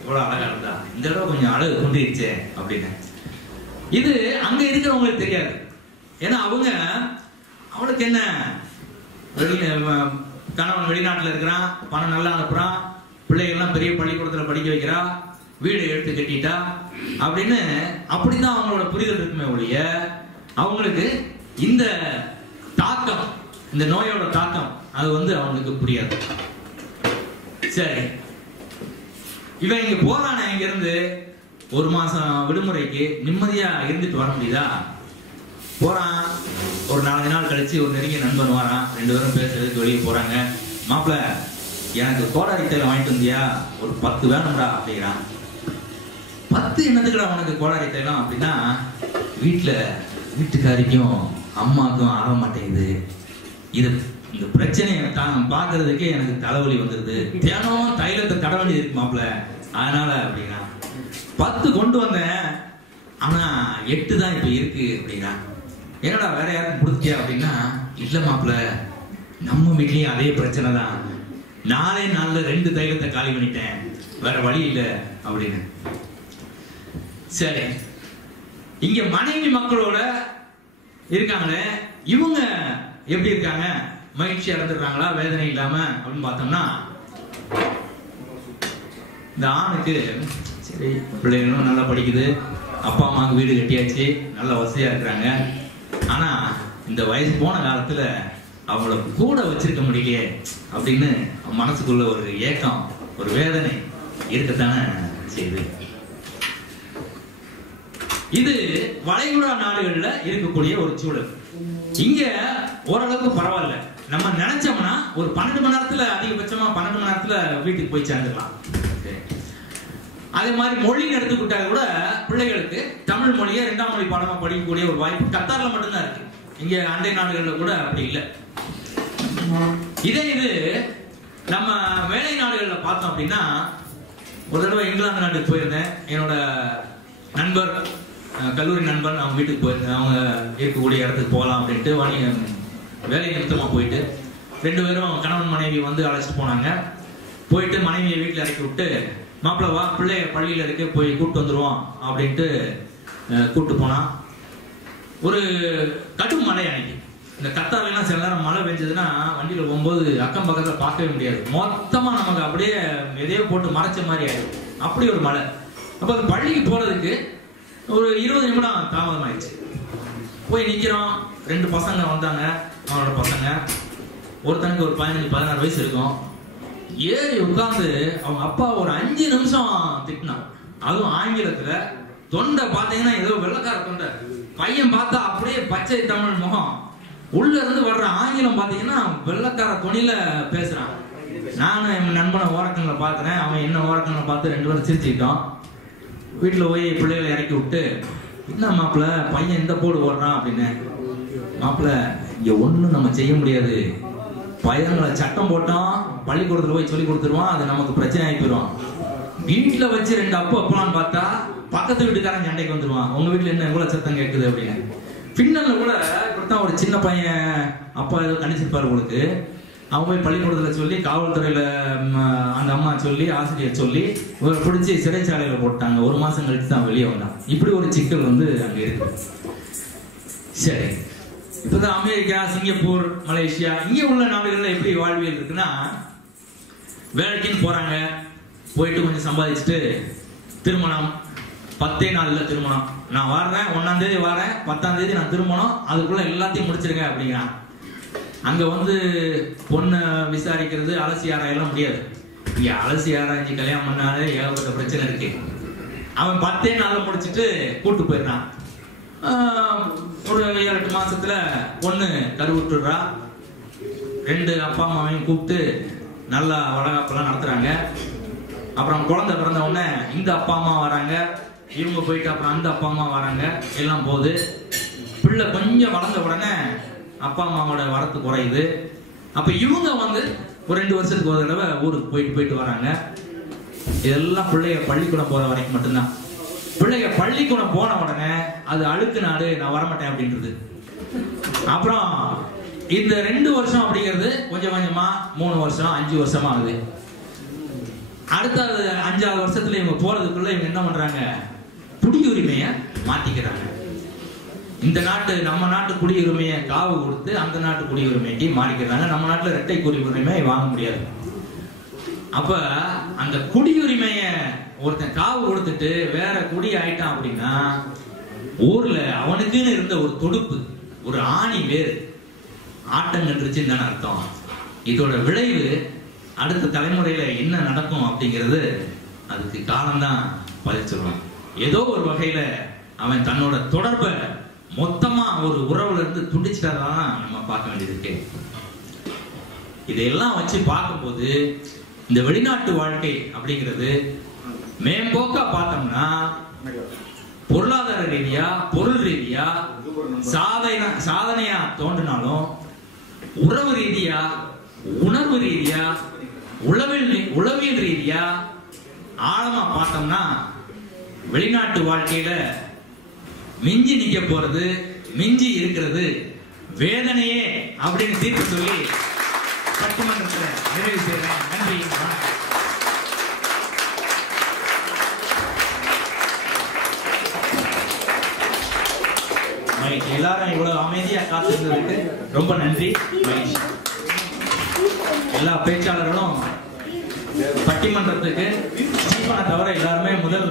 இவ்வளவு அழகா இருந்தா, இந்த தடவை கொஞ்சம் அழகு குன்றிருச்சே அப்படின்னு. இது அங்க இருக்கிறவங்களுக்கு தெரியாது. ஏன்னா அவளுக்கு என்ன, கணவன் வெளிநாட்டுல இருக்கிறான், பணம் நல்லா அனுப்புறான், பிள்ளைகள்லாம் பெரிய பள்ளிக்கூடத்துல படிக்க வைக்கிறா, வீடு எடுத்து கட்டிட்டா அப்படின்னு அப்படிதான் அவங்களோட புரிதல் இருக்குமே ஒழிய, அவங்களுக்கு இந்த தாக்கம், இந்த நோயோட தாக்கம் அது வந்து அவங்களுக்கு புரியாது. சரி, இவன் இங்க போறானே, இங்க இருந்து 1 மாசம் விடுமுறைக்கு நிம்மதியா இருந்துட்டு வர முடியுதா? போறான், ஒரு 4 நாள் கழிச்சு ஒரு நெருங்கிய நண்பன் வரான், 2 பேரும் பேசுறதுக்கு வெளியே போறாங்க. மாப்பிள்ள, எனக்கு கோடாரி தைலம் வாங்கிட்டு வந்தியா? ஒரு 10 வேணும்டா அப்படிங்கிறான். 10 என்னதுக்குடா உனக்கு கோடாரி தைலம் அப்படின்னா, வீட்டுக்காரிக்கும் அம்மாக்கும் ஆக மாட்டேங்குது, இந்த பிரச்சனையை பாக்குறதுக்கே எனக்கு தலைவலி வந்துருது, தினம் தைலத்தை தட வேண்டியது இருக்கு மாப்பிள்ள, அதனால அப்படின்னா 10 கொண்டு வந்தேன், ஆனா 8 தான் இப்ப இருக்கு அப்படின்னா. என்னடா வேற யாரும் கொடுத்தியா அப்படின்னா, இல்ல மாப்பிள்ள, நம்ம வீட்லயும் அதே பிரச்சனை தான், 4 நாள்ல 2 தைலத்தை காலி பண்ணிட்டேன், வேற வழி இல்லை அப்படின்னு. சரி, இங்க மனைவி மக்களோட இருக்காங்களே, இவங்க எப்படி இருக்காங்க? மகிழ்ச்சியா இருந்துடுறாங்களா, வேதனை இல்லாம அப்படின்னு பார்த்தோம்னா, இந்த ஆணுக்கு சரி பிள்ளைகளும் நல்லா படிக்குது, அப்பா அம்மாவுக்கு வீடு கட்டியாச்சு, நல்ல வசதியா இருக்கிறாங்க. ஆனா இந்த வயசு போன காலத்துல அவங்கள கூட வச்சிருக்க முடியலையே அப்படின்னு மனசுக்குள்ள ஒரு ஏக்கம், ஒரு வேதனை இருக்கத்தானே செய்யுது. இது வளைகுடா நாடுகள்ல இருக்கக்கூடிய ஒரு சூழல். இங்க ஓரளவுக்கு பரவாயில்ல. நம்ம நினைச்சோம்னா ஒரு 12 மணி நேரத்துல, அதிகபட்சமா 12 மணி நேரத்துல வீட்டுக்கு போய் சேர்ந்துக்கலாம். அதே மாதிரி மொழின்னு எடுத்துக்கிட்டா கூட பிள்ளைகளுக்கு தமிழ் மொழியை 2ஆம் மொழி பாடமா படிக்கக்கூடிய ஒரு வாய்ப்பு கத்தார்ல மட்டும்தான் இருக்கு. இங்க அண்டை நாடுகள்ல கூட அப்படி இல்லை. இது நம்ம வேலை நாடுகள்ல பார்த்தோம் அப்படின்னா, ஒரு தடவை இங்கிலாந்து நாட்டுக்கு போயிருந்தேன். என்னோட நண்பர், கல்லூரி நண்பன், அவங்க வீட்டுக்கு போயிருந்தேன். அவங்க இருக்கக்கூடிய இடத்துக்கு போகலாம் அப்படின்ட்டு வேலை நிமித்தமா போயிட்டு 2 பேரும் கணவன் மனைவி வந்து அழைச்சிட்டு போனாங்க. போயிட்டு மனைவியை வீட்டில் இறக்கி விட்டு, மாப்பிள்ள வா, பிள்ளைய பள்ளியில் இருக்கு, போய் கூப்பிட்டு வந்துருவோம் அப்படின்ட்டு கூப்பிட்டு போனான். ஒரு கடும் மழை அன்னைக்கு. இந்த கத்தாரெல்லாம் சில நேரம் மழை பெஞ்சதுன்னா வண்டியில் போகும்போது அக்கம் பக்கத்தில் பார்க்கவே முடியாது, மொத்தமாக நமக்கு அப்படியே எதையோ போட்டு மறைச்ச மாதிரி ஆயிடும், அப்படி ஒரு மழை. அப்போ அந்த பள்ளிக்கு போகிறதுக்கு ஒரு 20 நிமிடம் தாமதம் ஆயிடுச்சு. போய் நிக்கிறோம். 2 பசங்க வந்தாங்க, அவனோட பசங்க. ஒருத்தனுக்கு ஒரு 15-16 வயசு இருக்கும். ஏறி உட்கார்ந்து அவங்க அப்பா ஒரு 5 நிமிஷம் திட்டினான். அதுவும் ஆங்கிலத்துல. தொண்டை பாத்தீங்கன்னா ஏதோ வெள்ளக்கார தொண்டை. பையன் பார்த்தா அப்படியே பச்சை தமிழ் முகம். உள்ள இருந்து வர்ற ஆங்கிலம் பாத்தீங்கன்னா வெள்ளக்கார துணியில பேசுறான். நானும் என் நண்பனை ஓரக்கங்களை பாக்குறேன், அவன் என்ன ஓரக்கங்களை பார்த்து 2 பேரும் சிரிச்சுக்கிட்டோம். வீட்டுல போய் பிள்ளைகளை இறக்கி விட்டு, என்ன மாப்பிள்ள பையன் இந்த போடு ஓடுறான் அப்படின்னு. மாப்பிள்ள இங்க ஒண்ணும் நம்ம செய்ய முடியாது, பையன்களை சட்டம் போட்டோம், பள்ளிக்கூடத்துல போய் சொல்லி கொடுத்துருவான், அது நமக்கு பிரச்சனை ஆகி போயிடும். வீட்டுல வச்சு 2 அப்பலான்னு பார்த்தா பக்கத்து வீட்டுக்காரன் சண்டைக்கு வந்துருவான். உங்க வீட்டுல என்ன எவ்வளவு சத்தம் கேட்குது அப்படின்னு. பின்னல்ல கூட இப்படித்தான் ஒரு சின்ன பையன் அப்பா ஏதோ கணிச்சிருப்பாரு உங்களுக்கு. அவன் போய் பள்ளிக்கூடத்துல சொல்லி, காவல்துறையில அந்த அம்மா சொல்லி, ஆசிரியர் சொல்லி பிடிச்சி சிறைச்சாலையில போட்டாங்க. 1 மாசம் கழிச்சு தான் வெளியே வந்தான். இப்படி ஒரு சிக்கல் வந்து அங்க இருக்கு. சரி, இப்பதான் அமெரிக்கா, சிங்கப்பூர், மலேசியா இங்க உள்ள நாடுகள்ல எப்படி வாழ்வியல் இருக்குன்னா, வேலைக்குன்னு போறாங்க, போயிட்டு கொஞ்சம் சம்பாதிச்சுட்டு திருமணம், 10 நாள்ல திருமணம். நான் வர்றேன், 1ஆம் தேதி வரேன், 10ஆம் தேதி நான் திருமணம், அதுக்குள்ள எல்லாத்தையும் முடிச்சிருங்க அப்படிங்கிறான். அங்க வந்து பொண்ணை விசாரிக்கிறது, அலசி ஆராயெல்லாம் முடியாது. இங்க அலசி ஆராய்ச்சி கல்யாணம் பண்ணாலே ஏகப்பட்ட பிரச்சனை இருக்கு. அவன் 10 நாள்ல முடிச்சுட்டு கூட்டு போயிடுறான். ஒரு 7-8 மாசத்துல பொண்ணு கருவுட்டுறா. 2 அப்பா அம்மாவையும் கூப்பிட்டு நல்லா வளகாப்பெல்லாம் நடத்துறாங்க. அப்புறம் குழந்தை பிறந்த உடனே இந்த அப்பா அம்மா வராங்க, இவங்க போயிட்டு அப்புறம் அந்த அப்பா அம்மா வராங்க, எல்லாம் போகுது. பிள்ளை கொஞ்சம் வளர்ந்த உடனே அப்பா அம்மாவோட வரத்து குறையுது. அப்ப இவங்க வந்து ஒரு 2 வருஷத்துக்கு ஒரு தடவை ஊருக்கு போயிட்டு வராங்க. இதெல்லாம் பிள்ளைய பள்ளிக்கூடம் போற வரைக்கும் மட்டும்தான். பிள்ளைய பள்ளிக்கூடம் போன உடனே அது அழுக்கு நாடு, நான் வரமாட்டேன் அப்படின்றது. அப்புறம் இந்த 2 வருஷம் அப்படிங்கிறது கொஞ்சம் கொஞ்சமா 3 வருஷம் 5 வருஷமா ஆகுது. அடுத்தது 5ஆவது வருஷத்துல இவங்க போறதுக்குள்ள இவங்க என்ன பண்றாங்க, குடியுரிமைய மாத்திக்கிறாங்க. இந்த நாட்டு நம்ம நாட்டு குடியுரிமையை காவு கொடுத்து அந்த நாட்டு குடியுரிமைக்கு மாறிக்கிறாங்க. நம்ம நாட்டுல இரட்டை குடியுரிமை வாங்க முடியாது. அப்ப அந்த குடியுரிமைய ஒருத்தன் காவு கொடுத்துட்டு வேற குடி ஆயிட்டான் அப்படின்னா, ஊர்ல அவனுக்குன்னு இருந்த ஒரு துடுப்பு, ஒரு ஆணி வேறு ஆட்டங்கன்றுச்சுன்னு தானே அர்த்தம். இதோட விளைவு அடுத்த தலைமுறையில என்ன நடக்கும் அப்படிங்கிறது அதுக்கு காலம்தான் பதில் சொல்லுவான். ஏதோ ஒரு வகையில அவன் தன்னோட தொடர்பை மொத்தமா ஒரு உறவுல இருந்து துண்டிச்சிட்டதான் நம்ம பார்க்க வேண்டியது இருக்கு. இதையெல்லாம் வச்சு பார்க்கும்போது இந்த வெளிநாட்டு வாழ்க்கை அப்படிங்கிறது மேம்போக்கா பார்த்தோம்னா பொருளாதார ரீதியா, பொருள் ரீதியா சாதனையா தோன்றினாலும், உறவு ரீதியா, உணர்வு ரீதியா, உளவியல் ரீதியா ஆழமா பார்த்தோம்னா வெளிநாட்டு வாழ்க்கையில மிஞ்சி நிக்க போறது, மிஞ்சி இருக்கிறது வேதனையே அப்படின்னு தீர்ப்பு சொல்லி பட்டிமன்றத்தை நிறைவு செய்றேன். நன்றி. எல்லாரும் இவ்வளவு அமைதியா காத்திருந்ததுக்கு ரொம்ப நன்றி. எல்லா பேச்சாளர்களும் பட்டிமன்றத்துக்கு சீப்பனை தவிர எல்லாருமே முதல்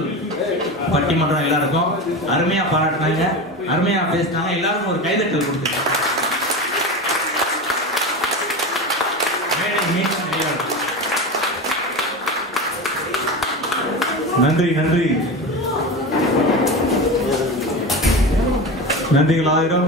பட்டிமன்றம் எல்லாருக்கும் அருமையா பாராட்டினாங்க, அருமையா பேசினாங்க. எல்லாருக்கும் ஒரு கைதட்டல் கொடுத்துருக்காங்க. நன்றி நன்றி நன்றிகள் 1000.